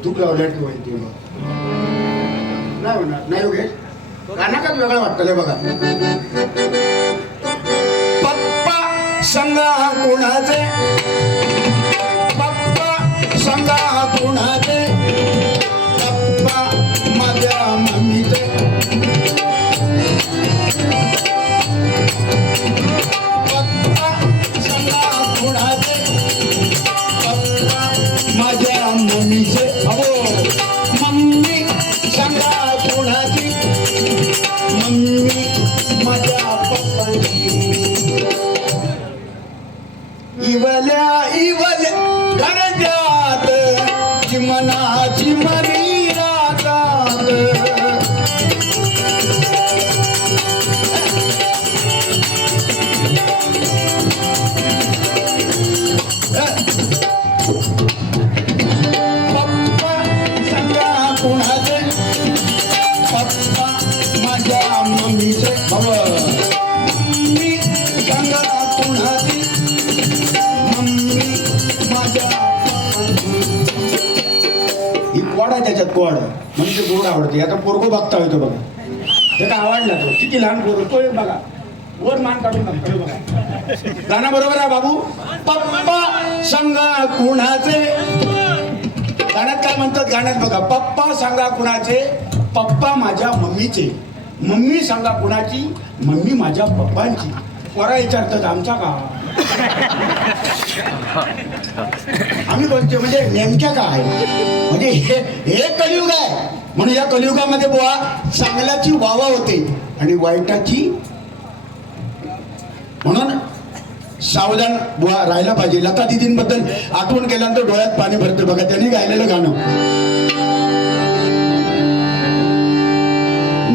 तूप लावल्या की माहिती नाही होणार. नाही योगेश कानाकाच वेगळं वाटतं बघा. पप्पा संगा कुणाचे, पप्पा संगा कुणाचे, पप्पा माझ्या मम्मीचे. पप्पा संगा कुणाचे, पप्पा माझ्या मम्मीचे. मम्मी सांगा कोणाची, मम्मी माझ्या गोड म्हणजे ते गोड आवडते. आता पोरगो बघता होतो बघा, ते काय आवडला तो, किती लहान पोरगो तो एक बघा, वर मान काढून बघतो बघा. गाणं बरोबर आहे बाबू. पप्पा सांगा कुणाचे, गाण्यात काय म्हणतात, गाण्यात बघा, पप्पा सांगा कुणाचे, पप्पा माझ्या मम्मीचे, मम्मी सांगा कुणाची, मम्मी माझ्या पप्पांची. पोरा विचारतात आमचा का, आम्ही बोलतो म्हणजे नेमक्या काय, म्हणजे हे कलियुग आहे. म्हणून या कलियुगामध्ये बुवा चांगल्याची वावा होते आणि वाईटाची, म्हणून सावधान बुवा राहायला पाहिजे. लता दिदींबद्दल आठवण केल्यानंतर डोळ्यात पाणी भरते बघा, त्यांनी गायलेलं गाणं,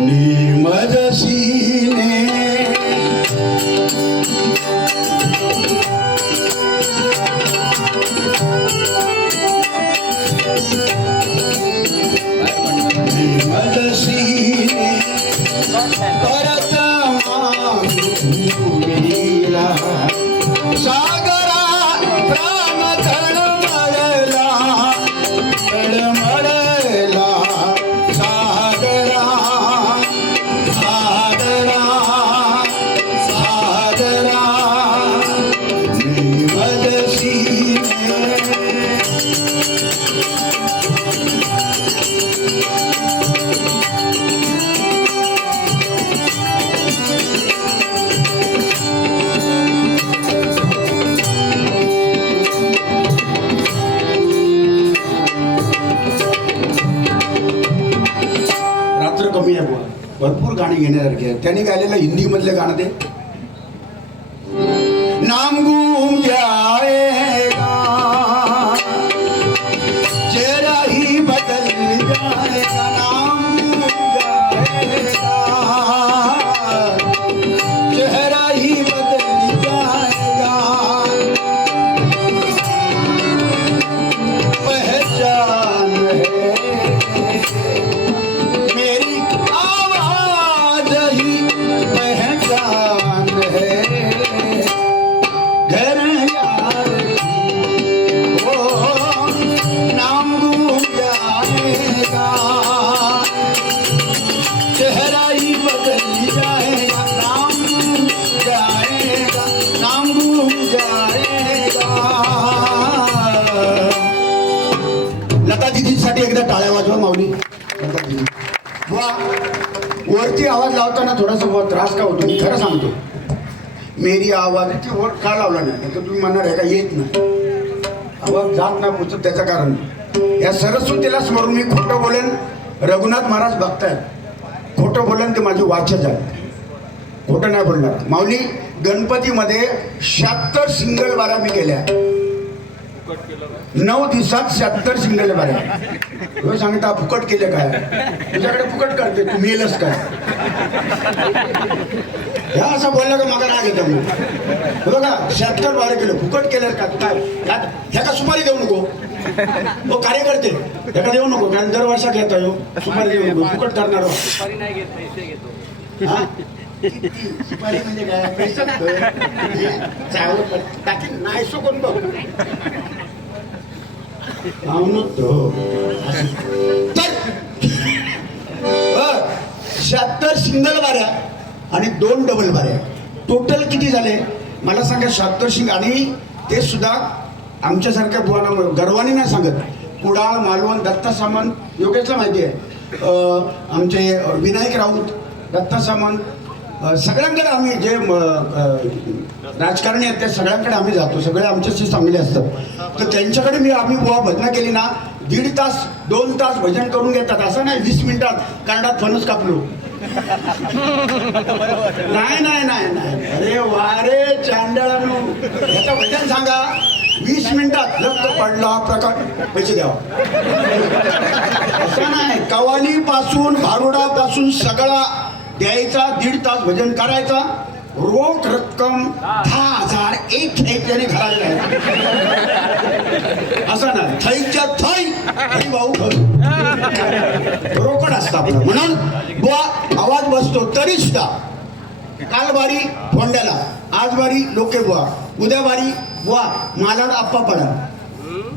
निमजसीने निमजसीने परत मागुलीला सागरा प्राण तळमळला तळमळला सागरा सागरा सागरा निमजसीने. रात्र कमी आहे बुवा, भरपूर गाणी घेण्यासारखी आहे. त्यांनी गायलेलं हिंदी मधले गाणं ते, नाम गुम जाएगा चेहरा ही बदल जाएगा, नाम गुम जाएगा चेहरा ही बदल जाएगा, पहचान है मेरी आवाज ही पहचान है, घर यार ओ नाम गुम जाएगा चेहरा ही बदल जाएगा, नाम गुम जाएगा, नाम गुम जाएगा. लता दिदींसाठी एकदा टाळ्या वाजवा माऊली. लता दिदी वा, वरती आवाज लावताना थोडासा बहुत त्रास का होतो, मी खरं सांगतो. मेरी आवाज ती वर का लावला नाही तर तुम्ही म्हणणार आहे का येत नाही, आवाज जात नाही पुढचं. त्याचं कारण या सरस्वतीला स्मरून मी खोटं बोलेन, रघुनाथ महाराज बघतायत, खोटं बोलेन ते माझी वाचच आहे, खोटं नाही बोलणार. माऊली गणपतीमध्ये 76 सिंगल बारा मी केल्या, 9 दिवसात 76 सिंगल बारा. तुम्ही सांगता फुकट केले काय, तुझ्याकडे फुकट करते, तू मेलच काय, ह्या असं बोललं का माझा राग येतो. मग बघा 76 बारा केलं, फुकट केलं का तू काय, ह्या का सुपारी देऊ नको, तो कार्यकर्ते ह्याका देऊ नको, कारण दर वर्षात येतो यो सुपारी देऊ नको, फुकट करणार. सुपारी नाही घेत, पैसे घेतो. सुपारी म्हणजे काय, पैसा टाकी नाही सो कोण बघ तर 76 सिंगल बाऱ्या आणि 2 डबल बाऱ्या, टोटल किती झाले मला सांगा. 76 सिंग, आणि ते सुद्धा आमच्यासारख्या बुवाना गर्वाने नाही सांगत. कुडाळ, मालवण, दत्ता सामंत, योगेशला माहिती आहे, आमचे विनायक राऊत, दत्ता सामंत, सगळ्यांकडे आम्ही जे राजकारणी आहेत त्या सगळ्यांकडे आम्ही जातो, सगळे आमच्याशी चांगले असतात. तर त्यांच्याकडे आम्ही बुवा भजनं केली ना, 1.5 तास 2 तास भजन करून घेतात. असं नाही 20 मिनिटात कांडात फणस कापलो, नाही नाही नाही नाही. अरे वारे चांडळानो, याचं भजन सांगा 20 मिनिटात लग्न पडला प्रकट, पैसे द्यावा. असं नाही, कवाली पासून भारुडापासून सगळा द्यायचा, 1.5 तास भजन करायचा, रोख रक्कम 10,000 एक ठेक्याने घालायला. असं ना थैच्या थै हरी भाऊ रोकड असतं आपलं. म्हणून बुवा आवाज बसतो तरी सुद्धा काल बारी फोंड्याला, आज बारी लोके बुवा, उद्या बारी बुवा मालाड आप्पा पडा.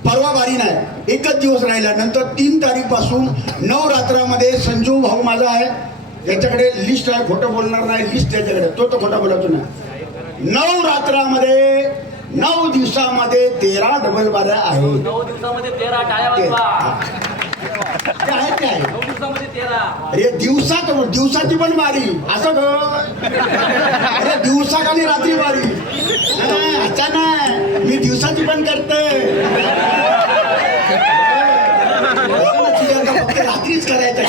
परवा बारी नाही, एकच दिवस राहिला. नंतर 3 तारीखपासून 9 रात्रामध्ये संजू भाऊ माझा आहे, याच्याकडे लिस्ट आहे, खोटं बोलणार नाही, लिस्ट त्याच्याकडे, तो तर खोटा बोलतो ना. 9 रात्रामध्ये 9 दिवसामध्ये 13 डबल बाऱ्या आहेत. 9 दिवसामध्ये 13 टाळ्या वाजवा. ते आहे ते आहे. 9 दिवसामध्ये 13. अरे दिवसाची पण बारी असं अरे दिवसात आणि रात्री बारी नाही, अच्छा नाही, मी दिवसाची पण करते. फक्त रात्रीच करायचं,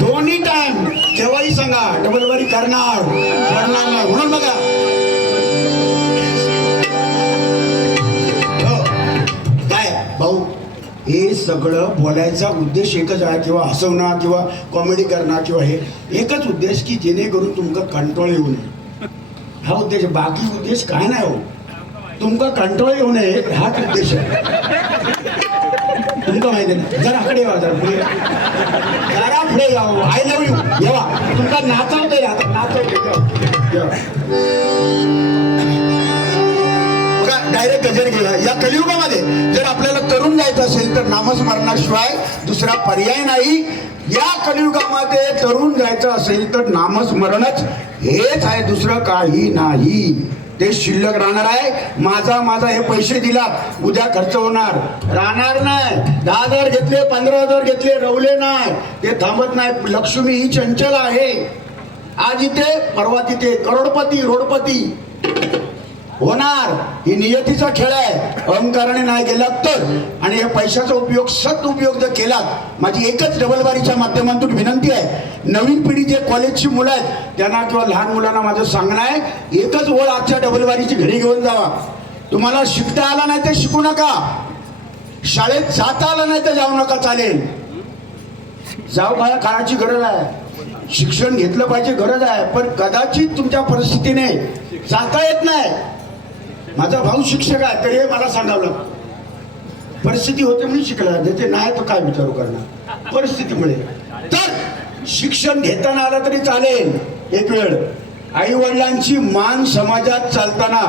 दोन्ही टाइम केव्हाही सांगा डबल बारी करणार नाही. म्हणून बघा भाऊ, हे सगळं बोलायचा उद्देश एकच आहे, किंवा हसवणं किंवा कॉमेडी करणं किंवा हे एकच उद्देश की जेणेकरून तुमका कंट्रोल येऊ नये, हा उद्देश. बाकी उद्देश काय नाही हो, तुमका कंट्रोल येऊ नये हाच उद्देश आहे. तुमका माहिती आहे ना, जरा आकडे यावा, जरा पुढे जरा पुढे यावं. आय लव्ह यू येवा, तुमका नाचवते आता, नाचवते डायरेक्ट गजर गेला. या कलियुगामध्ये जर आपल्याला तरुण जायचं असेल तर नामस्मरणाशिवाय दुसरा पर्याय नाही. या कलियुगामध्ये तरुण जायचं असेल तर नामस्मरणच हेच आहे, दुसरं काही नाही. ते शिल्लक राहणार आहे. माझा हे पैसे दिला, उद्या खर्च होणार, राहणार नाही. 10,000 घेतले, 15,000 घेतले, रवले नाही, ते थांबत नाही. लक्ष्मी ही चंचल आहे, आज इथे परवा तिथे, करोडपती रोडपती होणार. ही नियतीचा खेळ आहे, अहंकाराने नाही गेला तर. आणि या पैशाचा उपयोग सदुपयोग जर केला, माझी एकच डबलबारीच्या माध्यमातून विनंती आहे, नवीन पिढी जे कॉलेजची मुलं आहेत त्यांना किंवा लहान मुलांना माझं सांगणं आहे, एकच ओळ आजच्या डबलबारीची घरी घेऊन जावा. तुम्हाला शिकता आला नाही तर शिकू नका, शाळेत जाता आला नाही तर जाऊ नका, चालेल. जाऊ बाळा, काळाची गरज आहे, शिक्षण घेतलं पाहिजे, गरज आहे. पण कदाचित तुमच्या परिस्थितीने जाता येत नाही. माझा भाऊ शिक्षक आहे, तरी मला सांगावं, परिस्थिती होते म्हणून शिकला, त्याचे नाही तर काय विचारू करणार परिस्थितीमुळे. तर शिक्षण घेताना आलं तरी चालेल. एक वेळ आई वडिलांची मान समाजात चालताना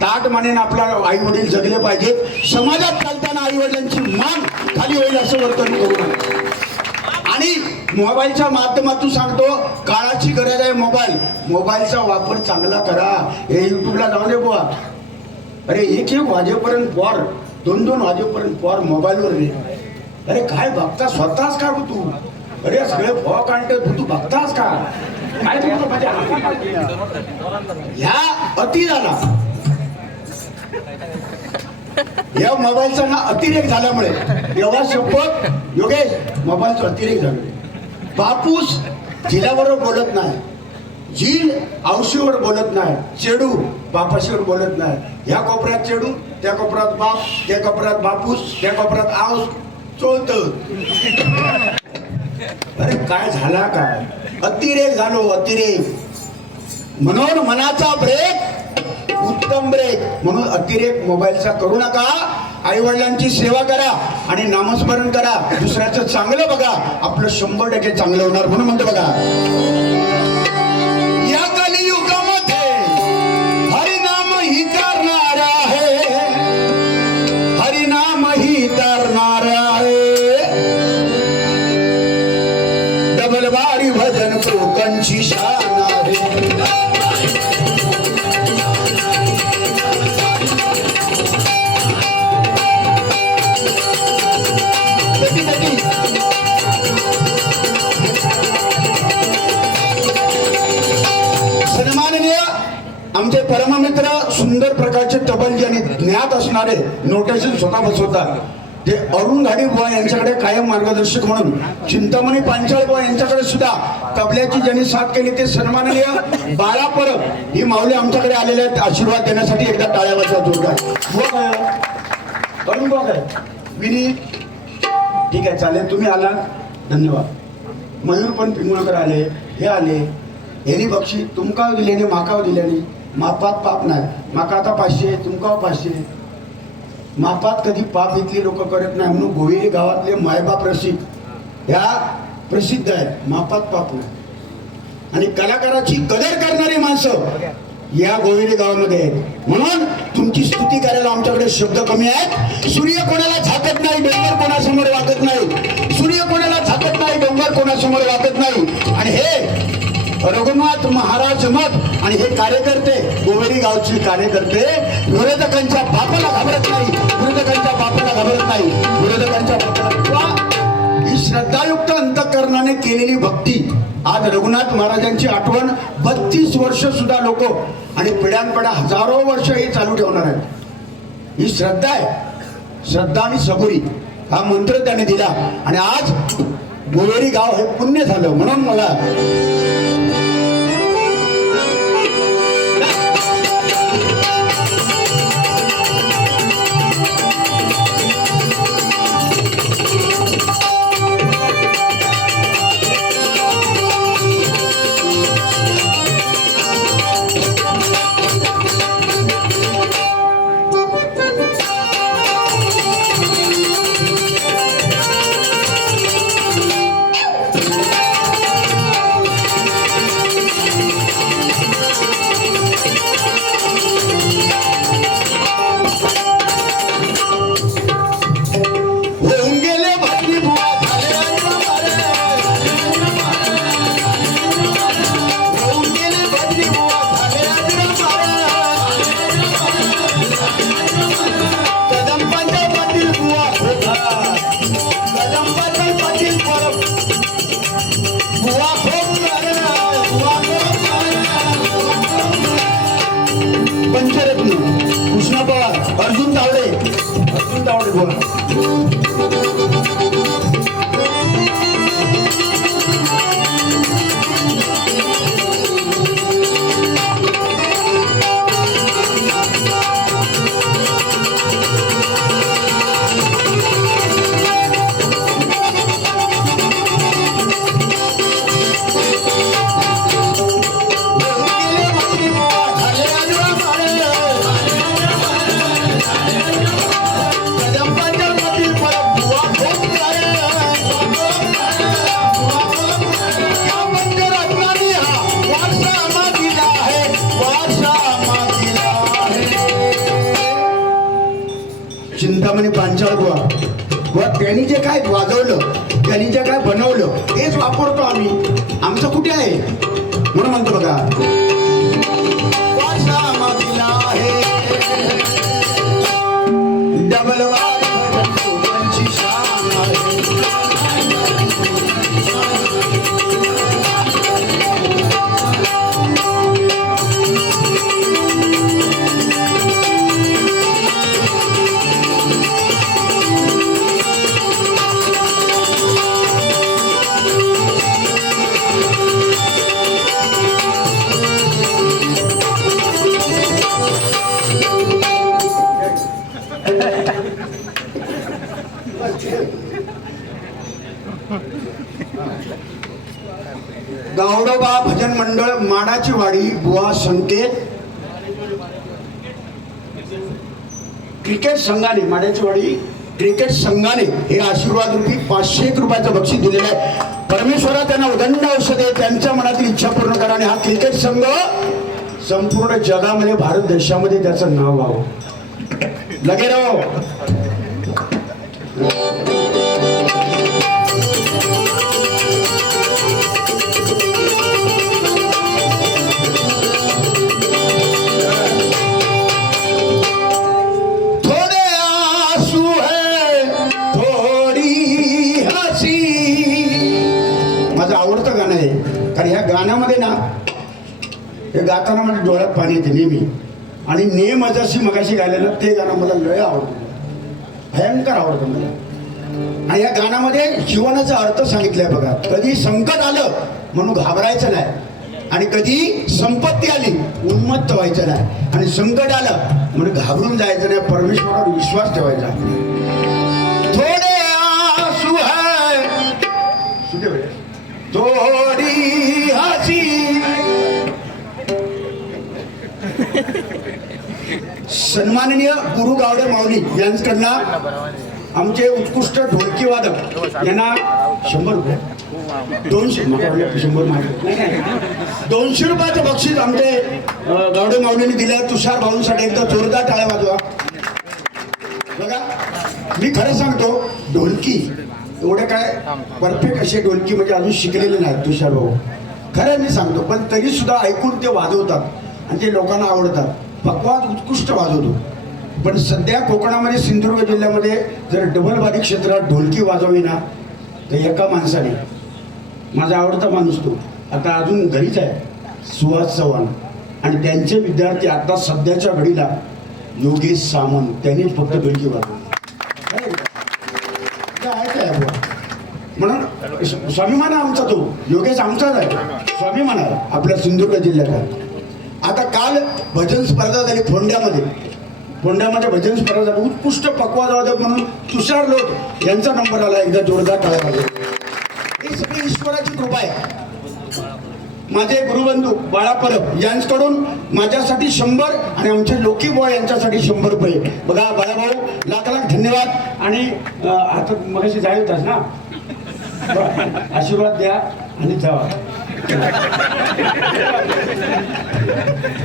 ताट मानेन आपला आई वडील जगले पाहिजेत. समाजात चालताना आई वडिलांची मान खाली होईल असं वर्तन करू नका. आणि मोबाईलच्या माध्यमातून सांगतो, काळाची गरज आहे. मोबाईलचा वापर चांगला करा. हे युट्यूबला जाऊ दे बुवा, अरे 1-1 वाजेपर्यंत पोर, 2-2 वाजेपर्यंत पोर मोबाईलवर रे. अरे काय बघता, स्वतःच का तू? अरे सगळे फॉक आणते, तू बघतास का? काय तुमचं म्हणजे ह्या अति झाला, या मोबाईलचा ना अतिरेक झाल्यामुळे, एवढा शपथ योगेश, मोबाईलचा अतिरेक झाला. बापूस जिल्याबरोबर बोलत नाही, झील औशीवर बोलत नाही, चेडू बापाशीवर बोलत नाही. ह्या कोपऱ्यात चेडू, त्या कोपऱ्यात बाप, त्या कोपऱ्यात बापूस, त्या कोपऱ्यात आऊस चोळत. अरे काय झाला काय? अतिरेक झालो, अतिरेक. म्हणून मनाचा ब्रेक उत्तम ब्रेक. म्हणून अतिरेक मोबाईलचा करू नका. आई वडिलांची सेवा करा आणि नामस्मरण करा. दुसऱ्याचं चांगलं बघा, आपलं 100% चांगलं होणार. म्हणून म्हणतो बघा, या कलियुगामध्ये हरिनाम ही तरणार आहे, हरिनाम ही तरणार आहे. डबलबारी भजन कोकणची शान आहे. सन्माननीय आमचे परममित्र सुंदर प्रकारचे तबलजी आणि ज्ञात असणारे नोटेशन स्वतः बसवतात ते अरुण घाडी बुवा यांच्याकडे कायम मार्गदर्शक म्हणून चिंतामणी पांचाळ बुवा यांच्याकडे सुद्धा तबल्याची ज्यांनी साथ केली ते सन्माननीय बाळा परब ही माऊली आमच्याकडे आलेले आहेत आशीर्वाद देण्यासाठी. एकदा टाळ्या वाजवा जोरदार. अरुण बुवा काय, विनीत, ठीक आहे चालेल, तुम्ही आला, धन्यवाद. मयूर पण पिंगुळकर आले, हे आले, यांनी बक्षी तुमकाव दिल्याने माकाव दिल्याने. मापात पाप नाही, माका आता 500, तुमकाव 500. मापात कधी पाप इथली लोक करत नाही म्हणून गोविरी गावातले मायबाप प्रसिद्ध, ह्या प्रसिद्ध आहेत. मापात पाप नाही. आणि कलाकाराची कदर करणारी माणसं या गोविरी गावामध्ये आहेत. म्हणून तुमची स्तुती करायला आमच्याकडे शब्द कमी आहेत. सूर्य कोणाला झाकत नाही, डोंगर कोणासमोर वाकत नाही. सूर्य कोणाला झाकत नाही, डोंगर कोणासमोर वाकत नाही. आणि हे रघुनाथ महाराज मत आणि हे कार्यकर्ते, गोवेरी गावचे कार्यकर्ते विरोधकांच्या बापाला घाबरत नाही, विरोधकांच्या बापाला घाबरत नाही, विरोधकांच्या बापाला. ही श्रद्धायुक्त अंतःकरणाने केलेली भक्ती आज रघुनाथ महाराजांची आठवण 32 वर्ष सुद्धा लोक आणि पिढ्यानपिढ्या हजारो वर्ष हे चालू ठेवणार आहेत. ही श्रद्धा आहे. श्रद्धा आणि सबुरी हा मंत्र त्याने दिला आणि आज गोवेरी गाव हे पुण्य झालं. म्हणून मला पंचरत्न कृष्णा पवार, अर्जुन तावडे बोला. चिंतामणी पांचाळ बुवा त्यांनी जे काय वाजवलं, त्यांनी जे काय बनवलं तेच वापरतो आम्ही. आमचं कुठे आहे म्हणून म्हणतो बघा, डबल गावडोबा भजन मंडळ माडाची वाडी बुवा संकेत क्रिकेट संघाने, माडाची वाडी क्रिकेट संघाने हे आशीर्वाद रूपी 501 रुपयाचं बक्षीस दिलेलं आहे. परमेश्वरा त्यांना उदंड औषधे, त्यांच्या मनातील इच्छा पूर्ण करा आणि हा क्रिकेट संघ संपूर्ण जगामध्ये, भारत देशामध्ये त्याचं नाव व्हावं. लगे रहो. माझं आवडतं गाणं आहे, कारण ह्या गाण्यामध्ये ना, हे गाताना मला डोळ्यात पाणी येते नेहमी. आणि नेम अशी मगाशी गायलं ना, ते गाणं मला लय आवडतं, भयंकर आवडतं मला. आणि या गाण्यामध्ये जीवनाचा अर्थ सांगितलाय बघा. कधी संकट आलं म्हणून घाबरायचं नाही, आणि कधी संपत्ती आली उन्मत्त व्हायचं नाही, आणि संकट आलं म्हणून घाबरून जायचं नाही, परमेश्वरावर विश्वास ठेवायचा. थोडे आंसू है थोडी हसी. सन्माननीय गुरु गावडे माऊली यांच्याकडनं आमचे उत्कृष्ट ढोलकी वादक यांना 100 रुपये 200 मला वाटलं 100 मागे. नाही. 200 रुपयाचं बक्षीस आमचे गावडे माऊलीने दिलं. तुषार भाऊंसाठी एकदा जोरदार टाळ्या वाजवा. बघा मी खरं सांगतो, ढोलकी एवढे काय परफेक्ट असे ढोलकी म्हणजे अजून शिकलेले नाहीत तुषार भाऊ, खरं मी सांगतो. पण तरी सुद्धा ऐकून ते वाजवतात आणि ते लोकांना आवडतात. पक्वाज उत्कृष्ट वाजवतो. पण सध्या कोकणामध्ये सिंधुदुर्ग जिल्ह्यामध्ये जर डबल बारी क्षेत्रात ढोलकी वाजवावी ना, तर एका माणसाने, माझा आवडता माणूस तो आता अजून घरीच आहे, सुहास चव्हाण, आणि त्यांचे विद्यार्थी आता सध्याच्या घडीला योगेश सामंत, त्यांनीच फक्त ढोलकी वाजवली. आहे काय म्हणून स्वाभिमान आहे आमचा, तो योगेश आमचाच आहे, स्वाभिमान आहे आपल्या सिंधुदुर्ग जिल्ह्याचा. आता काल भजन स्पर्धा झाली फोंड्यामध्ये भजन स्पर्धा झाली. उत्कृष्ट पक्वाजवादक म्हणून तुषार लोट यांचा नंबर आला. एकदा जोरदार टाळ्या वाजवा. ही सगळी ईश्वराची कृपा आहे. माझे गुरुबंधू बाळा परब यांच्याकडून माझ्यासाठी 100 आणि आमचे लोकी बॉय यांच्यासाठी 100 रुपये. बघा बाळाभाऊ, लाख लाख धन्यवाद. आणि आता मगाशी जाय होतास ना, आशीर्वाद द्या आणि जावा.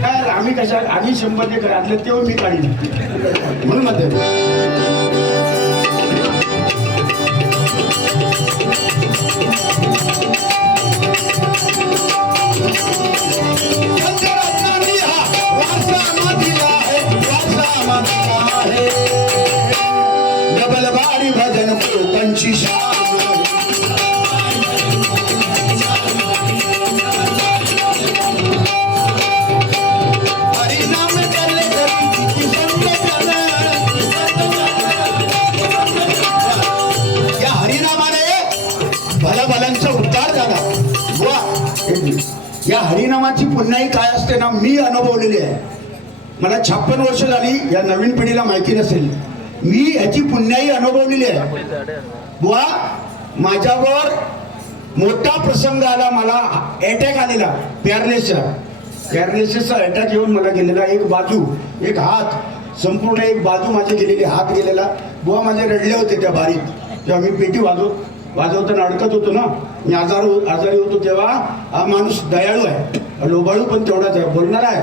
काय आम्ही कशा आणि 100 जे घरातले तेव्हा मी काढीन म्हणून म्हणते. डबल बारी भजन कोकणची शान, हरिनाम केले या हरिनामाने भलभलांचा उद्धार झाला. या हरिनामाची पुण्याई काय असते ना, मी अनुभवलेली आहे. मला 56 वर्ष झाली. या नवीन पिढीला माहिती नसेल, मी ह्याची पुण्याई अनुभवलेली आहे. बुवा, माझ्यावर मोठा प्रसंग आला. मला अटॅक आलेला, पॅरालिसिसचा अटॅक येऊन मला गेलेला. एक बाजू, एक हात, संपूर्ण एक बाजू माझी गेलेली, हात गेलेला. बुवा माझे रडले होते त्या बारीत. तेव्हा मी पेटी वाजवताना अडकत होतो ना, मी आजारी होतो. तेव्हा हा माणूस दयाळू आहे, लोभाळू पण तेवढाच आहे, बोलणारा आहे,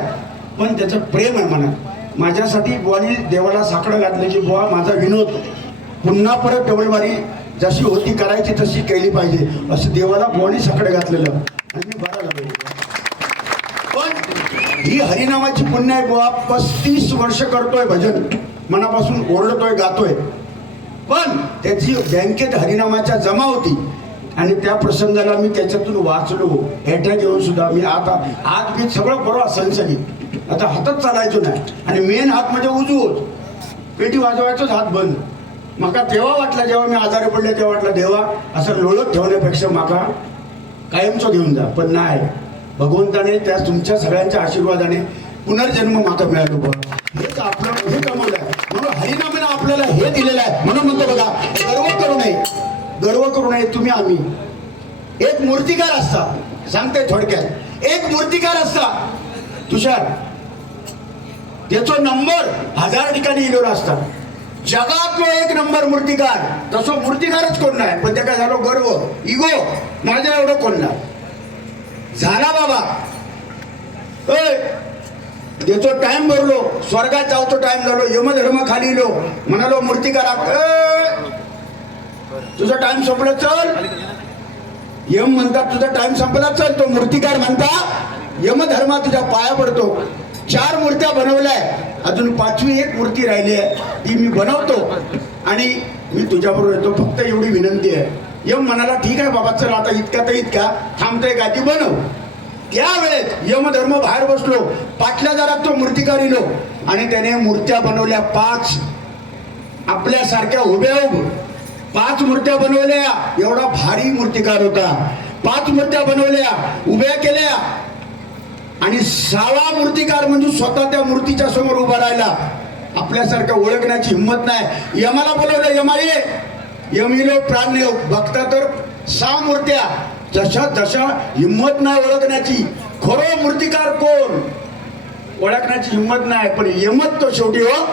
पण त्याचं प्रेम आहे मनात. माझ्यासाठी बुवानी देवाला साकडं घातलं की बुवा माझा विनोद पुन्हा परत डबलबारी जशी होती करायची तशी केली पाहिजे, असं देवाला बुवानी साकडं घातलेलं आणि मी बरा झालो. पण ही हरिनामाची पुण्य आहे बुवा. 35 वर्ष करतोय भजन, मनापासून ओरडतोय, गातोय. पण त्याची बँकेत हरिनामाच्या जमा होती आणि त्या प्रसंगाला मी त्याच्यातून वाचलो. अटॅक घेऊन सुद्धा मी आता हात बीत सगळं बरोबर सणसणी, आता हातच चालायचो नाही. आणि मेन हात म्हणजे उजू होत, पेटी वाजवायचोच हात बंद. माका तेव्हा वाटलं, जेव्हा मी आजारी पडले तेव्हा वाटलं, देवा असं लोळत ठेवण्यापेक्षा माका कायमचं घेऊन जा. पण नाही, भगवंताने त्या तुमच्या सगळ्यांच्या आशीर्वादाने पुनर्जन्म माका मिळालो. बघ हेच आपलं, हे कमवलं आहे. म्हणून हरिनामाने आपल्याला हे दिलेलं आहे. म्हणून म्हणतो बघा, गर्व करू नये तुम्ही आम्ही. एक मूर्तिकार असता, सांगते थोडक्यात, एक मूर्तिकार असता तुषार, त्याचा नंबर 1000 ठिकाणी लिहिलेला असता. जगातलो 1 नंबर मूर्तिकार, तसो मूर्तिकारच कोण नाही. पण त्या काय झालो, गर्व, इगो, माझ्या एवढं कोण नाही झाला बाबा. त्याचो टाइम भरलो, स्वर्गात जाऊचो टाइम झालो, यमधर्म खाली लो, म्हणालो मूर्तिकारा तुझा टाइम संपला, चल. यम म्हणतात तुझा टाइम संपला, चल. तो मूर्तिकार म्हणता यमधर्मा तुझ्या पाया पडतो. 4 मूर्त्या बनवल्याय, अजून 5वी एक मूर्ती राहिली आहे, ती मी बनवतो आणि मी तुझ्याबरोबर येतो. फक्त एवढी विनंती आहे. यम म्हणाला ठीक आहे बाबा, चल आता इतका तर इतका थांबतोय का, ती बनव. त्यावेळेस यमधर्म बाहेर बसलो, पाटल्या दारात तो मूर्तिकार इलो आणि त्याने मूर्त्या बनवल्या 5, आपल्यासारख्या उभ्या 5 मूर्त्या बनवल्या. एवढा भारी मूर्तिकार होता. 5 मूर्त्या बनवल्या, उभ्या केल्या आणि 6वा मूर्तिकार म्हणजे स्वतः त्या मूर्तीच्या समोर उभा राहिला. आपल्यासारखं ओळखण्याची हिंमत नाही. यमाला बोलवलं, यमा ये. यमिलो प्राण नेव. बघता तर 6 मूर्त्या, जशा हिंमत नाही ओळखण्याची. खरो मूर्तिकार कोण ओळखण्याची हिंमत नाही. पण यमत तो शेवटी हो,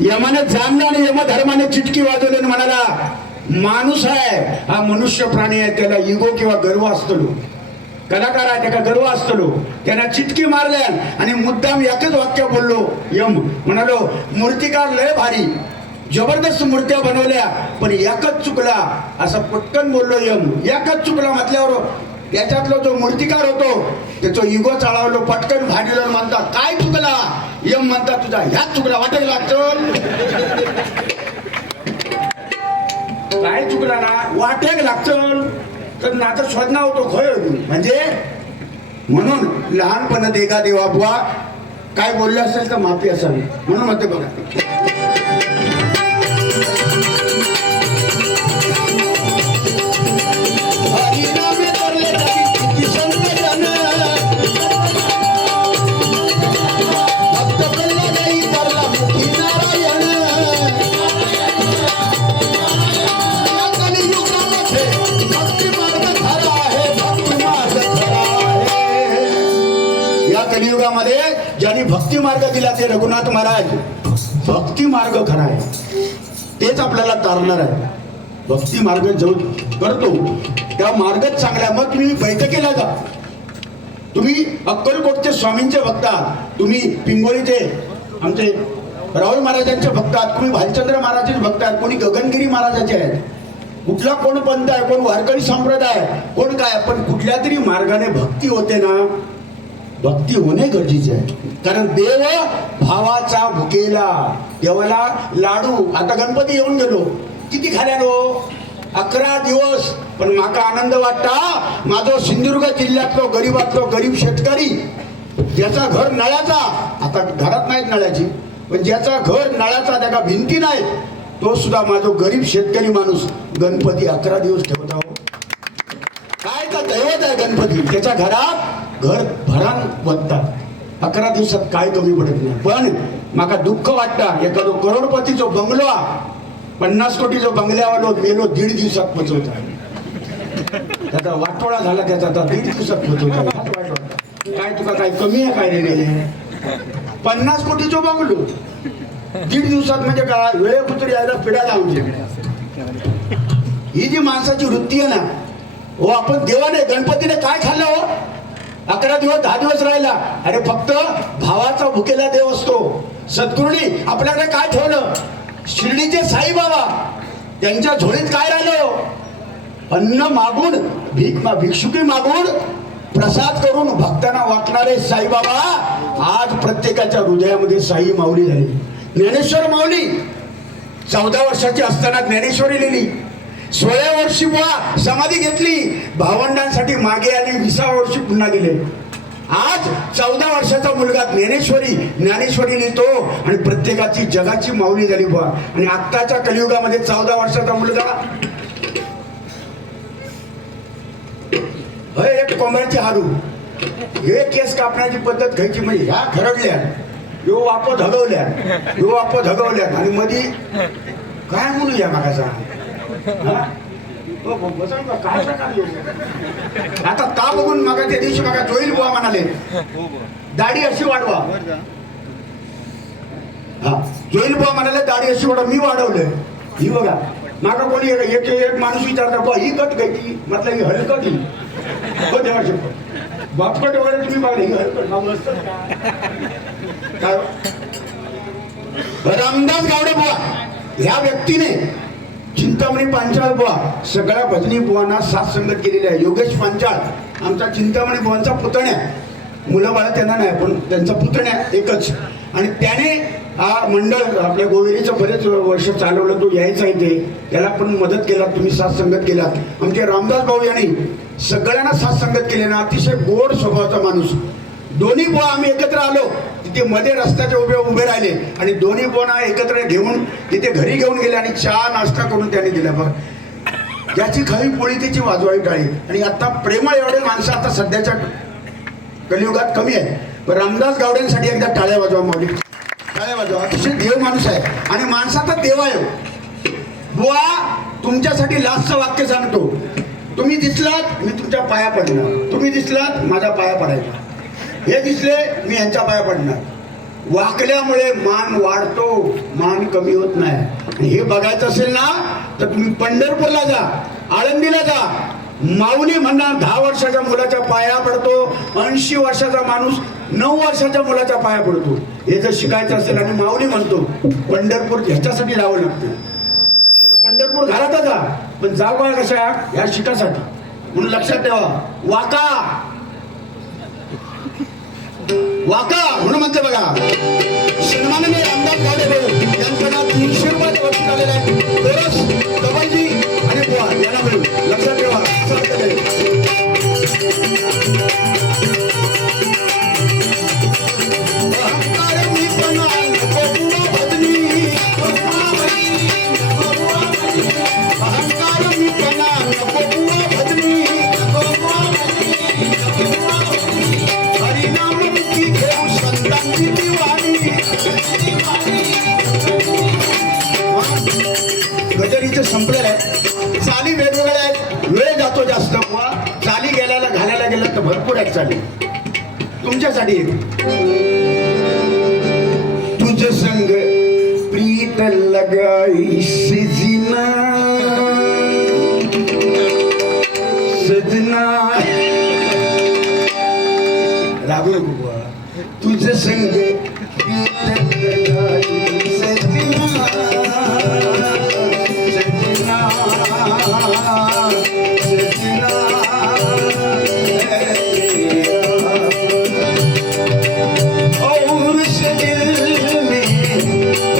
यमाने जाणलं आणि यमधर्माने चिटकी वाजवली आणि म्हणाला माणूस आहे, हा मनुष्य प्राणी आहे, त्याला इगो किंवा गर्व असतो. कलाकार आहे त्याला गर्व असतो. त्यांना चिटकी मारल्या आणि मुद्दाम एकच वाक्य बोललो यम, म्हणालो मूर्तिकार लय भारी, जबरदस्त मूर्त्या बनवल्या, पण एकच चुकला असं पटकन बोललो यम. एकच चुकला म्हटल्यावर त्याच्यातला जो मूर्तिकार होतो त्याचा इगो चाळवलो, पटकन भांडलं. म्हणता काय चुकला? यम म्हणता तुझा ह्याच चुकला, वाटेल लागतं. काय चुकला ना, वाटेल लागतं. तर नातं शोधना होतो खय म्हणजे. म्हणून लहानपण देगा देवा बुवा, काय बोलले असेल तर माफी असावी. म्हणून म्हणते बघा, कलियुगामध्ये ज्यांनी भक्ती मार्ग दिला ते रघुनाथ महाराज. भक्ती मार्ग खरा आहे, तेच आपल्याला तारणार आहे. भक्ती मार्ग जो करतो त्या मार्गच चांगला. मग तुम्ही बैठकीला जा, तुम्ही अक्कलकोटचे स्वामींचे भक्त आहात, तुम्ही पिंगोळीचे आमचे राहुल महाराजांचे भक्त आहात, तुम्ही भालचंद्र महाराजांचे भक्त आहात, कोणी गगनगिरी महाराजाचे आहेत. कुठला कोण पंथ आहे, कोण वारकरी संप्रदाय, कोण काय, पण कुठल्या तरी मार्गाने भक्ती होते ना. भक्ती होणे गरजेचे आहे. कारण देव भावाचा भुकेला. देवाला लाडू, आता गणपती येऊन गेलो, किती खाल्यालो? 11 दिवस. पण माका आनंद वाटता, माझो सिंधुदुर्ग जिल्ह्यातलो गरीबातलो गरीब शेतकरी, ज्याचा घर नळाचा, आता घरात नाहीत नळाची, पण ज्याचा घर नळाचा, त्याला भिंती नाही, तो सुद्धा माझो गरीब शेतकरी माणूस गणपती 11 दिवस ठेवत आहो. काय का दैवत आहे गणपती. त्याच्या घरात घर भरान बघतात. 11 दिवसात काय कमी पडत नाही. पण माका दुःख वाटतं, एखादो करोडपतीचो बंगलो, 50 कोटीचो बंगल्यावालो मेलो 1.5 दिवसात पोचवता. त्याचा वाटोळा झाला, त्याचा आता 1.5 दिवसात पोचवता. काय तुका काय कमी आहे काय रे? 50 कोटीचो बंगलो 1.5 दिवसात म्हणजे काय? वेळेपुत्री यायला पिढ्या लावून. ही जी माणसाची वृत्ती आहे ना, हो आपण देवाने गणपतीने काय खाल्लं हो? 11 दिवस 10 दिवस राहिला. अरे फक्त भावाचा भुकेला देव असतो. सद्गुरूंनी आपल्याकडे काय ठेवलं? शिर्डीचे साईबाबा, त्यांच्या झोळीत काय राहिलं? अन्न मागून, भिक्षुकी मागून प्रसाद करून भक्तांना वाटणारे साईबाबा आज प्रत्येकाच्या हृदयामध्ये साई माऊली झाली. ज्ञानेश्वर माऊली 14 वर्षाची असताना ज्ञानेश्वरी लिहिली. 16 वर्षी बुवा समाधी घेतली, भावंडांसाठी मागे आली, 20व्या वर्षी पुन्हा गेले. आज 14 वर्षाचा मुलगा ज्ञानेश्वरी लिहितो आणि प्रत्येकाची जगाची माऊली झाली बुवा. आणि आत्ताच्या कलियुगामध्ये 14 वर्षाचा मुलगा, एक कोंबड्याची हारू, हे केस कापण्याची पद्धत घ्यायची म्हणजे ह्या खरडल्या, यो वापो धगवल्या आणि मधी काय म्हणूया मागाचा. आता का बघून मागा त्या दिवशी मागा जोईल बुवा म्हणाले दाढी अशी वाढवा. जोईल बुवा म्हणाले दाढी अशी वाढवा. मी वाढवले. ही बघा मागा कोणी एक माणूस विचारता बा ही कट घ्यायची, म्हटलं ही हलकट ही हो देवा शपथ बापकट वगैरे तुम्ही बघा ही हलकट काय. रामदास गावडे बुवा ह्या व्यक्तीने चिंतामणी पांचाळ बुवा सगळ्या भजनी बुवांना साथ संगत केलेली आहे. योगेश पांचाळ आमचा चिंतामणी बुवांचा पुतण्या, मुलं बाळा त्यांना नाही पण त्यांचा पुतण्या एकच. आणि त्याने हा मंडळ आपल्या गोवेरीचं बरेच वर्ष चालवलं. तो यायचा इथे, त्याला पण मदत केला, तुम्ही साथ संगत केलात. आमचे रामदास भाऊ यांनी सगळ्यांना साथ संगत केले ना. अतिशय गोड स्वभावाचा माणूस. दोन्ही बुवा आम्ही एकत्र आलो तिथे मध्ये रस्त्याच्या उभे राहिले आणि दोन्ही बुवांना एकत्र घेऊन तिथे घरी घेऊन गेले आणि चहा नाश्ता करून त्यांनी दिला. बघ याची खरी पोळी त्याची वाजवाई टाळी. आणि आता प्रेमळ एवढे माणसं आता सध्याच्या कलियुगात कमी आहे. पण रामदास गावडेंसाठी एकदा टाळ्या वाजवा माऊली, टाळ्या वाजवा. अतिशय देव माणूस आहे आणि माणसाचा देव आहे. बुवा तुमच्यासाठी लास्टचं वाक्य सांगतो. तुम्ही दिसलात मी तुमच्या पाया पडणार, तुम्ही दिसलात माझ्या पाया पडायचा, हे दिसले मी यांच्या पाया पडणार. वाकल्यामुळे मान वाढतो, मान कमी होत नाही. आणि हे बघायचं असेल ना तर तुम्ही पंढरपूरला जा, आळंदीला जा. माऊली म्हणणार 10 वर्षाच्या मुलाच्या पाया पडतो, 80 वर्षाचा माणूस 9 वर्षाच्या मुलाच्या पाया पडतो. हे जर शिकायचं असेल आणि माऊली म्हणतो पंढरपूर ह्याच्यासाठी जावं लागतं. पंढरपूर घरातच जा, पण जाऊ कशा या शिकासाठी. म्हणून लक्षात ठेवा, वाका वाका म्हणून म्हणते बघा. सन्माननीय रामदास गावडे भाऊ यांचं नाव 300 रुपयाचं बक्षीस आलेलं आहे. कोरस, कबलजी आणि बुवा यांना मिळून लक्षात ठेवा. अहंकार मी पण नको बुवा बदली, अहंकार मी पण नको बुवा बदली, हरिनाम मुक्ती घेऊ संतांची दिवाणी. गजरीचं संपलेलं आहे. चाली वेगवेगळ्या आहेत, वेळ जातो जास्त. चाली गेल्याला घालायला गेलं तर भरपूर आहेत चाली तुमच्यासाठी. तुझ संग प्रीत लगाई सजना सजना रागू नको बुवा. तुझ संग प्रीत लगाई सजना सजना सजना और इस दिल में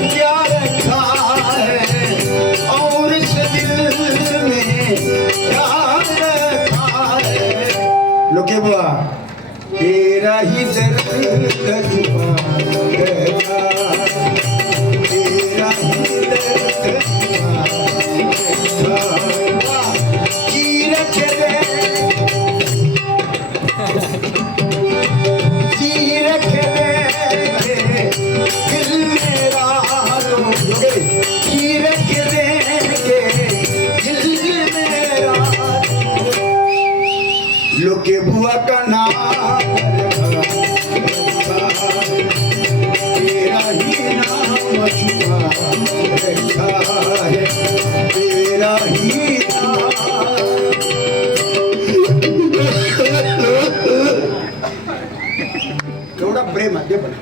क्या रखा है, और इस दिल में क्या रखा है. लोके बुआ तेरा ही दर्द छुपा गया, तेरा ही दर्द छुपा गया. जी रख दे, जी रख दे दिल मेरा, जी रख दे दिल मेरा. लोके बुआ का नाम तेरा ही नाम छुपा रखा है, तेरा ही नाम. एवढा प्रेम आहे पण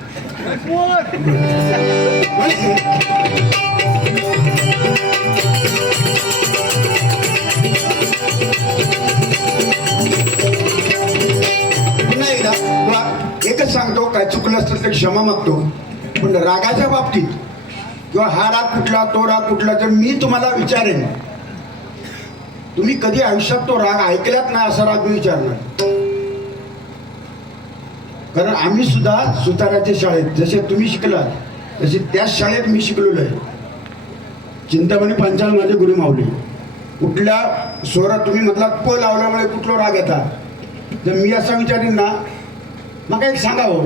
पुन्हा एकदा वा एकच सांगतो, काय चुकलं असतं तर क्षमा मागतो. पण रागाच्या बाबतीत किंवा हा राग कुठला तो राग कुठला तर मी तुम्हाला विचारेन, तुम्ही कधी आयुष्यात तो राग ऐकलात ना असा राग मी विचारणार. कारण आम्ही सुद्धा सुताराच्या शाळेत जसे तुम्ही शिकलात तसे त्याच शाळेत मी शिकलेलो आहे. चिंतामणी पंचाल माझे गुरु माऊली. कुठल्या स्वरात तुम्ही म्हटलात प लावल्यामुळे कुठला राग येतात, तर मी असा विचारीन ना, मग एक सांगावं.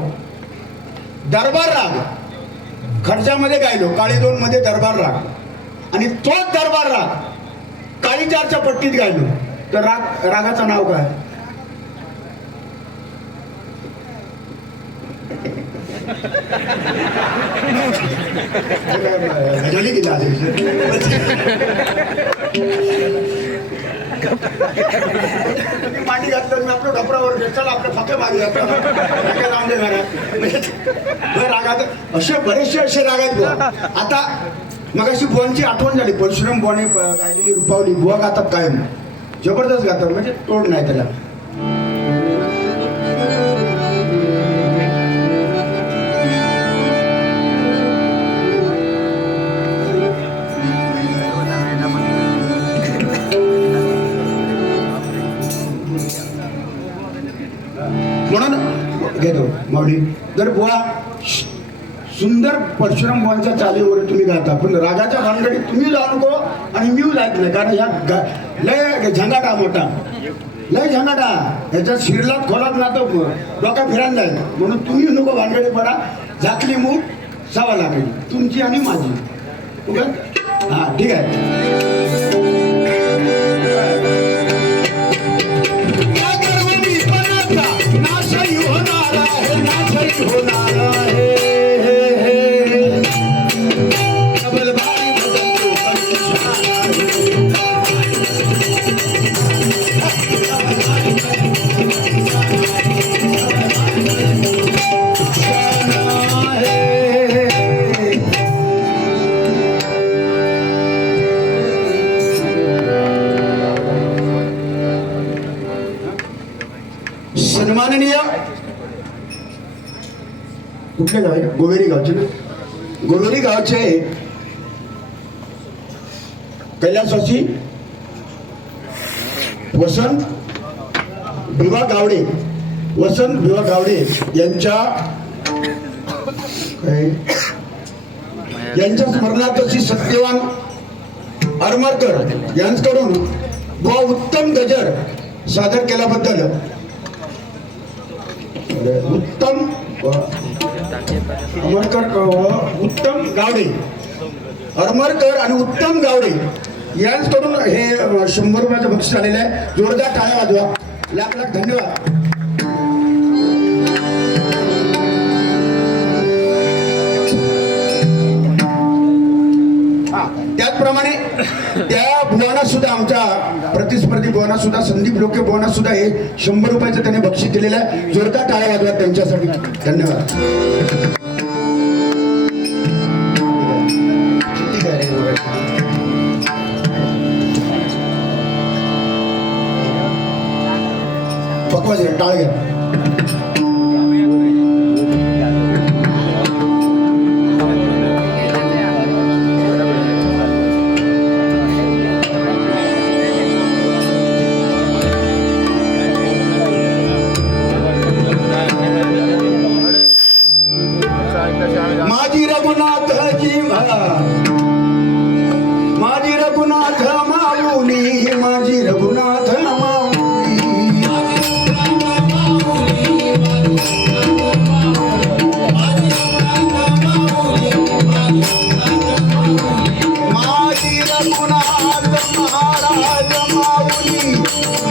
दरबार राग खर्चामध्ये गायलो, काळी 2 मध्ये दरबार राग, आणि तोच दरबार राग काळी 4च्या पट्टीत गायलो, तर रागाचं नाव काय? झाली की लाज मांडी घातलं मी आपलं ढपरावर चला आपलं फके मागे रागात असे बरेचसे असे राग आहेत बुवा. आता मगाशी बुवांची आठवण झाली, परशुराम बुवाने गायलेली रुपावली बुवा गातात कायम, जबरदस्त गातात, म्हणजे तोड नाही त्याला. म्हणून घेतो माऊली, जर बुवा सुंदर परशुराम बुवांच्या चालीवर तुम्ही गाता, पण रागाच्या भानगडीत तुम्ही जाऊ नको आणि मी जायत नाही. कारण ह्या लय झंगाटा मोठा, लय झंगाटा, ह्याच्यात शिरलात खोलात ना तर डोका फिरायला जाईल. म्हणून तुम्ही नको भानगडी पडा. झाकली मूठ सवा लागली तुमची आणि माझी. ओके, हां ठीक आहे. होणार आहे. सन्माननीय कुठले गाव आहे? गोवेरी गावचे ना? गोवेरी गावचे कैलासवासी वसंत भिवा गावडे यांच्या स्मरणार्थ श्री सत्यवान आरमारकर यांच्याकडून व उत्तम गजर सादर केल्याबद्दल उत्तम आरमारकर आणि उत्तम गावडे यांच्याकडून हे 100 रुपयाचं बक्षीस आलेलं आहे. जोरदार टाळ्या वाजवा. लाख लाख धन्यवाद. त्याचप्रमाणे त्या बुवांना सुद्धा, आमच्या प्रतिस्पर्धी बुवांना सुद्धा, संदीप लोके बुवांना सुद्धा हे 100 रुपयाचं त्याने बक्षीस दिलेलं आहे. जोरदार टाळ्या वाजवा त्यांच्यासाठी. धन्यवाद. पकवाज टाळ घ्या. माझी रघुनाथजी माझी रघुनाथ माऊली, माझी रघुनाथ माऊली, माझी रघुनाथ महाराज माऊली,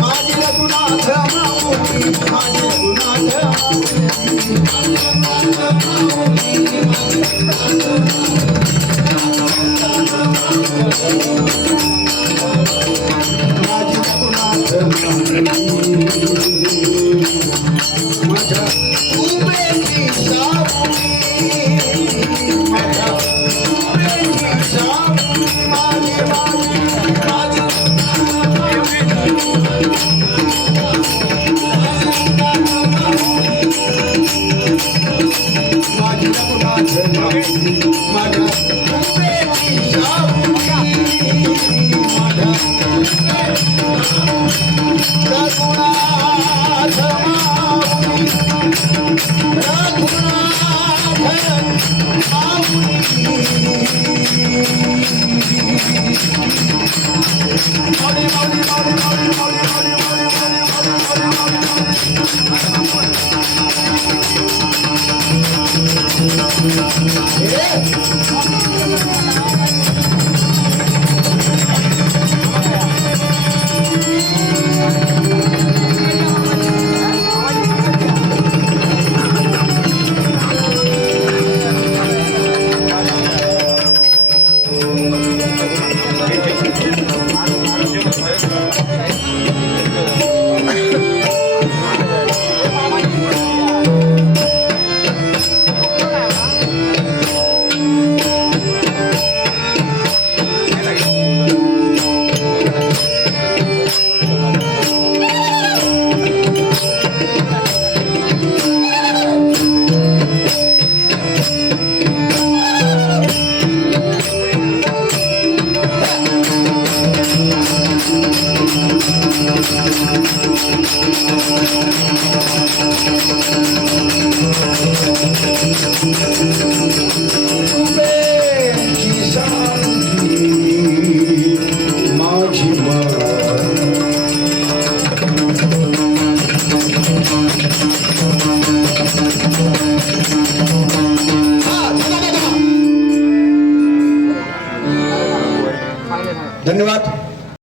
माझी रघुनाथ माऊली, माझी रघुनाथ माझ्या उमेची सावली, माझ्या उमेची सावली, माझी माझी माझी माझ्या उमेची सावली, माझ्या रघुनाथ माऊली, रघुनाथ माऊली, माऊली माऊली माऊली माऊली माऊली माऊली माऊली माऊली माऊली माऊली